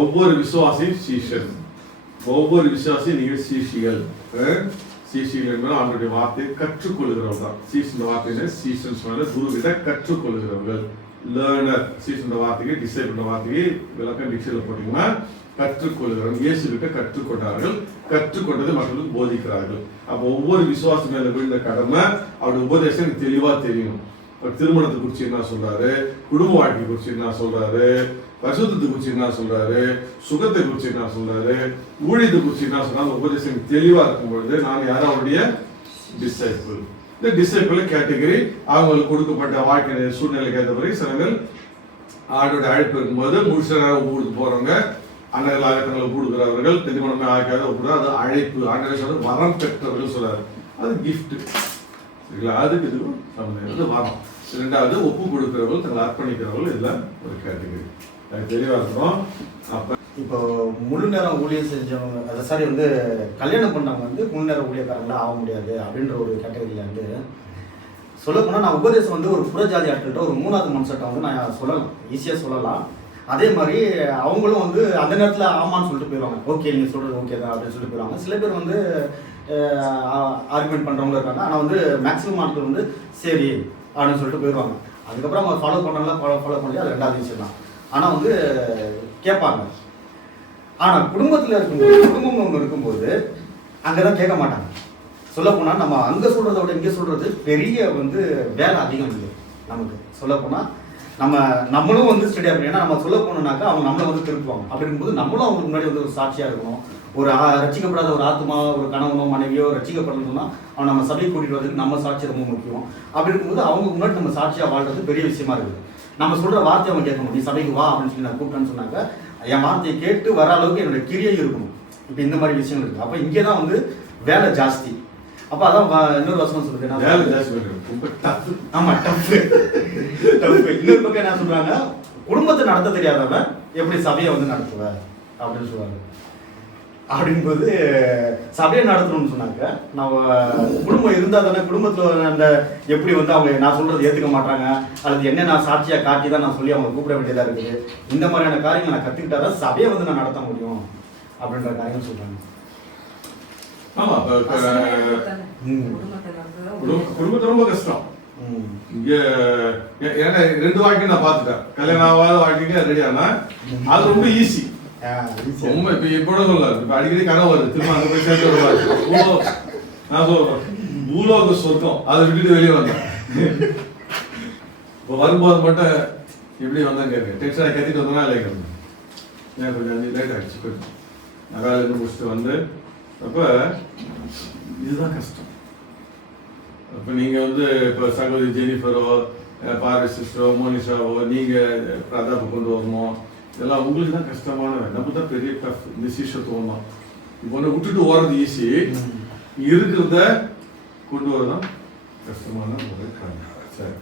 ஒவ்வொரு விசுவாசியும் சீஷன், ஒவ்வொரு விசுவாசியும் நீங்க சீஷிகள். சீஷிகள் என்பது அவருடைய வார்த்தையை கற்றுக்கொள்கிறவர்கள் தான். சீஷன் வார்த்தை சீஷன்ஸ் குரு கிட்ட கற்றுக்கொள்கிறவர்கள். லேர்னர் சீஷன் வார்த்தைக்கு டிசைபிள் வார்த்தைக்கு விளக்கம் டிக்ஷனரியில் போட்டீங்கன்னா கற்றுக்கொள்கிறவர்கள். இயேசு கிட்ட கற்றுக்கொண்டார்கள், கற்றுக்கொண்டதை மக்களுக்கு போதிக்கிறார்கள். அப்போ ஒவ்வொரு விசுவாச மேல விழுந்த கடமை அவருடைய உபதேசம் எனக்கு தெளிவா தெரியணும். திருமணத்தை குறிச்சு என்ன சொல்றாரு, குடும்ப வாழ்க்கை குறிச்சு என்ன சொல்றாரு, பரிசுத்தத்தை குறிச்சு என்ன சொல்றாரு, சுகத்தை குறிச்சு என்ன சொல்றாரு, ஊழியத்தை குறிச்சு என்ன சொல்றாரு, உபதேசம் தெளிவா இருக்கும் பொழுது நான் யாரும் அவருடைய டிசைபிள். இந்த டிசைபிள் கேட்டகரி அவங்களுக்கு கொடுக்கப்பட்ட வாழ்க்கை சூழ்நிலைக்கு ஏற்ற பிறகு சிலர்கள் ஆண்டோட அழைப்பு இருக்கும்போது முழுசனாக ஒப்பு போறவங்க, அண்ணர்களாக தங்களை கொடுக்கிறவர்கள், திருமணமே ஆகாத ஒப்புறாரு. அது அழைப்பு. ஆண்டவர் சொல்றது வரம் பெற்றவர்கள் சொல்றாரு, அது கிஃப்ட். சரிங்களா? அதுக்கு இதுவும் சம்பந்தம் வரம். இரண்டாவது ஒப்பு கொடுக்கிறவர்கள், தங்களை அர்ப்பணிக்கிறவர்கள், இதெல்லாம் ஒரு கேட்டகரி. அது தெளிவா இருக்கணும். அப்ப இப்போ முழு நேரம் ஊழியம் செஞ்சவங்க, அதை சாரி வந்து கல்யாணம் பண்ணவங்க வந்து முழு நேரம் ஊழியக்காரங்களா ஆக முடியாது அப்படின்ற ஒரு கேட்டகரியில வந்து சொல்ல போனால், நான் உபதேசம் வந்து ஒரு புறஜாதி ஆட்கள்கிட்ட ஒரு மூணாவது மனசட்டை வந்து நான் சொல்லலாம், ஈஸியாக சொல்லலாம். அதே மாதிரி அவங்களும் வந்து அந்த நேரத்தில் ஆமான்னு சொல்லிட்டு போயிடுவாங்க. ஓகே நீங்கள் சொல்கிறது ஓகே தான் அப்படின்னு சொல்லிட்டு போயிடுவாங்க. சில பேர் வந்து ஆர்குமெண்ட் பண்ணுறவங்க இருக்காங்க. ஆனால் வந்து மேக்ஸிமம் ஆட்கள் வந்து சரி அப்படின்னு சொல்லிட்டு போயிடுவாங்க. அதுக்கப்புறம் அவங்க ஃபாலோ பண்ணலாம், ஃபாலோ பண்ணல, அது ரெண்டாவது விஷயம் தான். ஆனால் வந்து கேட்பாங்க. ஆனால் குடும்பத்தில் இருக்கும்போது, குடும்பம் ஒன்று இருக்கும்போது அங்கே தான் கேட்க மாட்டாங்க. சொல்லப்போனால் நம்ம அங்கே சொல்கிறத விட இங்கே சொல்கிறது பெரிய வந்து வேலை அதிகம் இல்லை நமக்கு. சொல்லப்போனால் நம்மளும் வந்து ஸ்டடியாக இருக்கணும். ஏன்னா நம்ம சொல்ல போனோம்னாக்கா அவங்க நம்மளை வந்து திருப்புவாங்க. அப்படி இருக்கும்போது நம்மளும் அவங்களுக்கு முன்னாடி வந்து ஒரு சாட்சியாக இருக்கணும். ஒரு ரட்சிக்கப்படாத ஒரு ஆத்மா, ஒரு கணவனோ மனைவியோ ரட்சிக்கப்படணும்னா அவன் நம்ம சபையை கூட்டிகிட்டு வரதுக்கு நம்ம சாட்சி ரொம்ப முக்கியம். அப்படி இருக்கும்போது அவங்க முன்னாடி நம்ம சாட்சியாக வாழ்றது பெரிய விஷயமா இருக்குது. நம்ம சொல்கிற வார்த்தையை அவங்க கேட்கணும். நீ சபைக்கு வா அப்படின்னு சொல்லி நான் கூப்பிட்டேன்னு சொன்னாங்க, என் வார்த்தையை கேட்டு வர அளவுக்கு என்னுடைய கிரியை இருக்கணும். இப்போ இந்த மாதிரி விஷயங்கள் இருக்குது. அப்போ இங்கே தான் வந்து வேலை ஜாஸ்தி. அப்போ அதான் இன்னொரு வசனம் சொல்லுது, ஆமா டஃப். இன்னொரு பக்கம் என்ன சொல்றாங்க, குடும்பத்தை நடத்த தெரியாதவன் எப்படி சபையை வந்து நடத்துவ அப்படின்னு சொல்லுவாங்க. அப்படிங்கும்போது சபையை நடத்தணும்னு சொன்னாங்க. நான் குடும்பம் இருந்தால் தானே குடும்பத்தில் அந்த எப்படி வந்து அவங்க நான் சொல்றது ஏற்றுக்க மாட்டாங்க, அல்லது என்ன நான் சாட்சியாக காட்டி தான் நான் சொல்லி அவங்க கூப்பிட வேண்டியதாக இருக்குது. இந்த மாதிரியான காரியங்களை நான் கற்றுக்கிட்டா தான் சபையை வந்து நான் நடத்த முடியும் அப்படின்ற காரியம் சொல்றாங்க. ஆமா, குடும்பத்தை ரொம்ப கஷ்டம். இங்க ஏன்னா 2 வாழ்க்கை நான் பார்த்துட்டேன். கல்யாணம் ஆகாத வாழ்க்கைக்கு ரெடி ஆனா அது ரொம்ப ஈஸி. ரொம்ப இப்ப எப்போட சொல்ல இப்ப அடிக்கடி கனவு வருது, திரும்ப அங்க போய் சேர்த்து வருவாரு. நான் சொல்றேன் பூலோக சொர்க்கம், அதை விட்டுட்டு வெளியே வந்தேன். இப்போ வரும்போது மட்டும் எப்படி வந்தேன் கேட்க டென்ஷனாக கத்திட்டு வந்தேன்னா இல்லைங்க, ஏன் கொஞ்சம் லேட் ஆகிடுச்சு. கொஞ்சம் நான் வேலையில முடிச்சுட்டு வந்து அப்போ இதுதான் கஷ்டம். இப்போ நீங்கள் வந்து இப்போ சகோதரி ஜெனிஃபரோ, பார்வை சிஸ்டரோ, மோனிஷாவோ நீங்கள் பிரதாப்பை கொண்டு வரணும், இதெல்லாம் உங்களுக்கு தான் கஷ்டமான, நம்ம தான் பெரிய டஃப் டிசிஷன் தான். இப்போ ஒன்று விட்டுட்டு ஓடுறது ஈஸி, இருக்கிறத கொண்டு வரதான் கஷ்டமான ஒரு காரணம். சரி.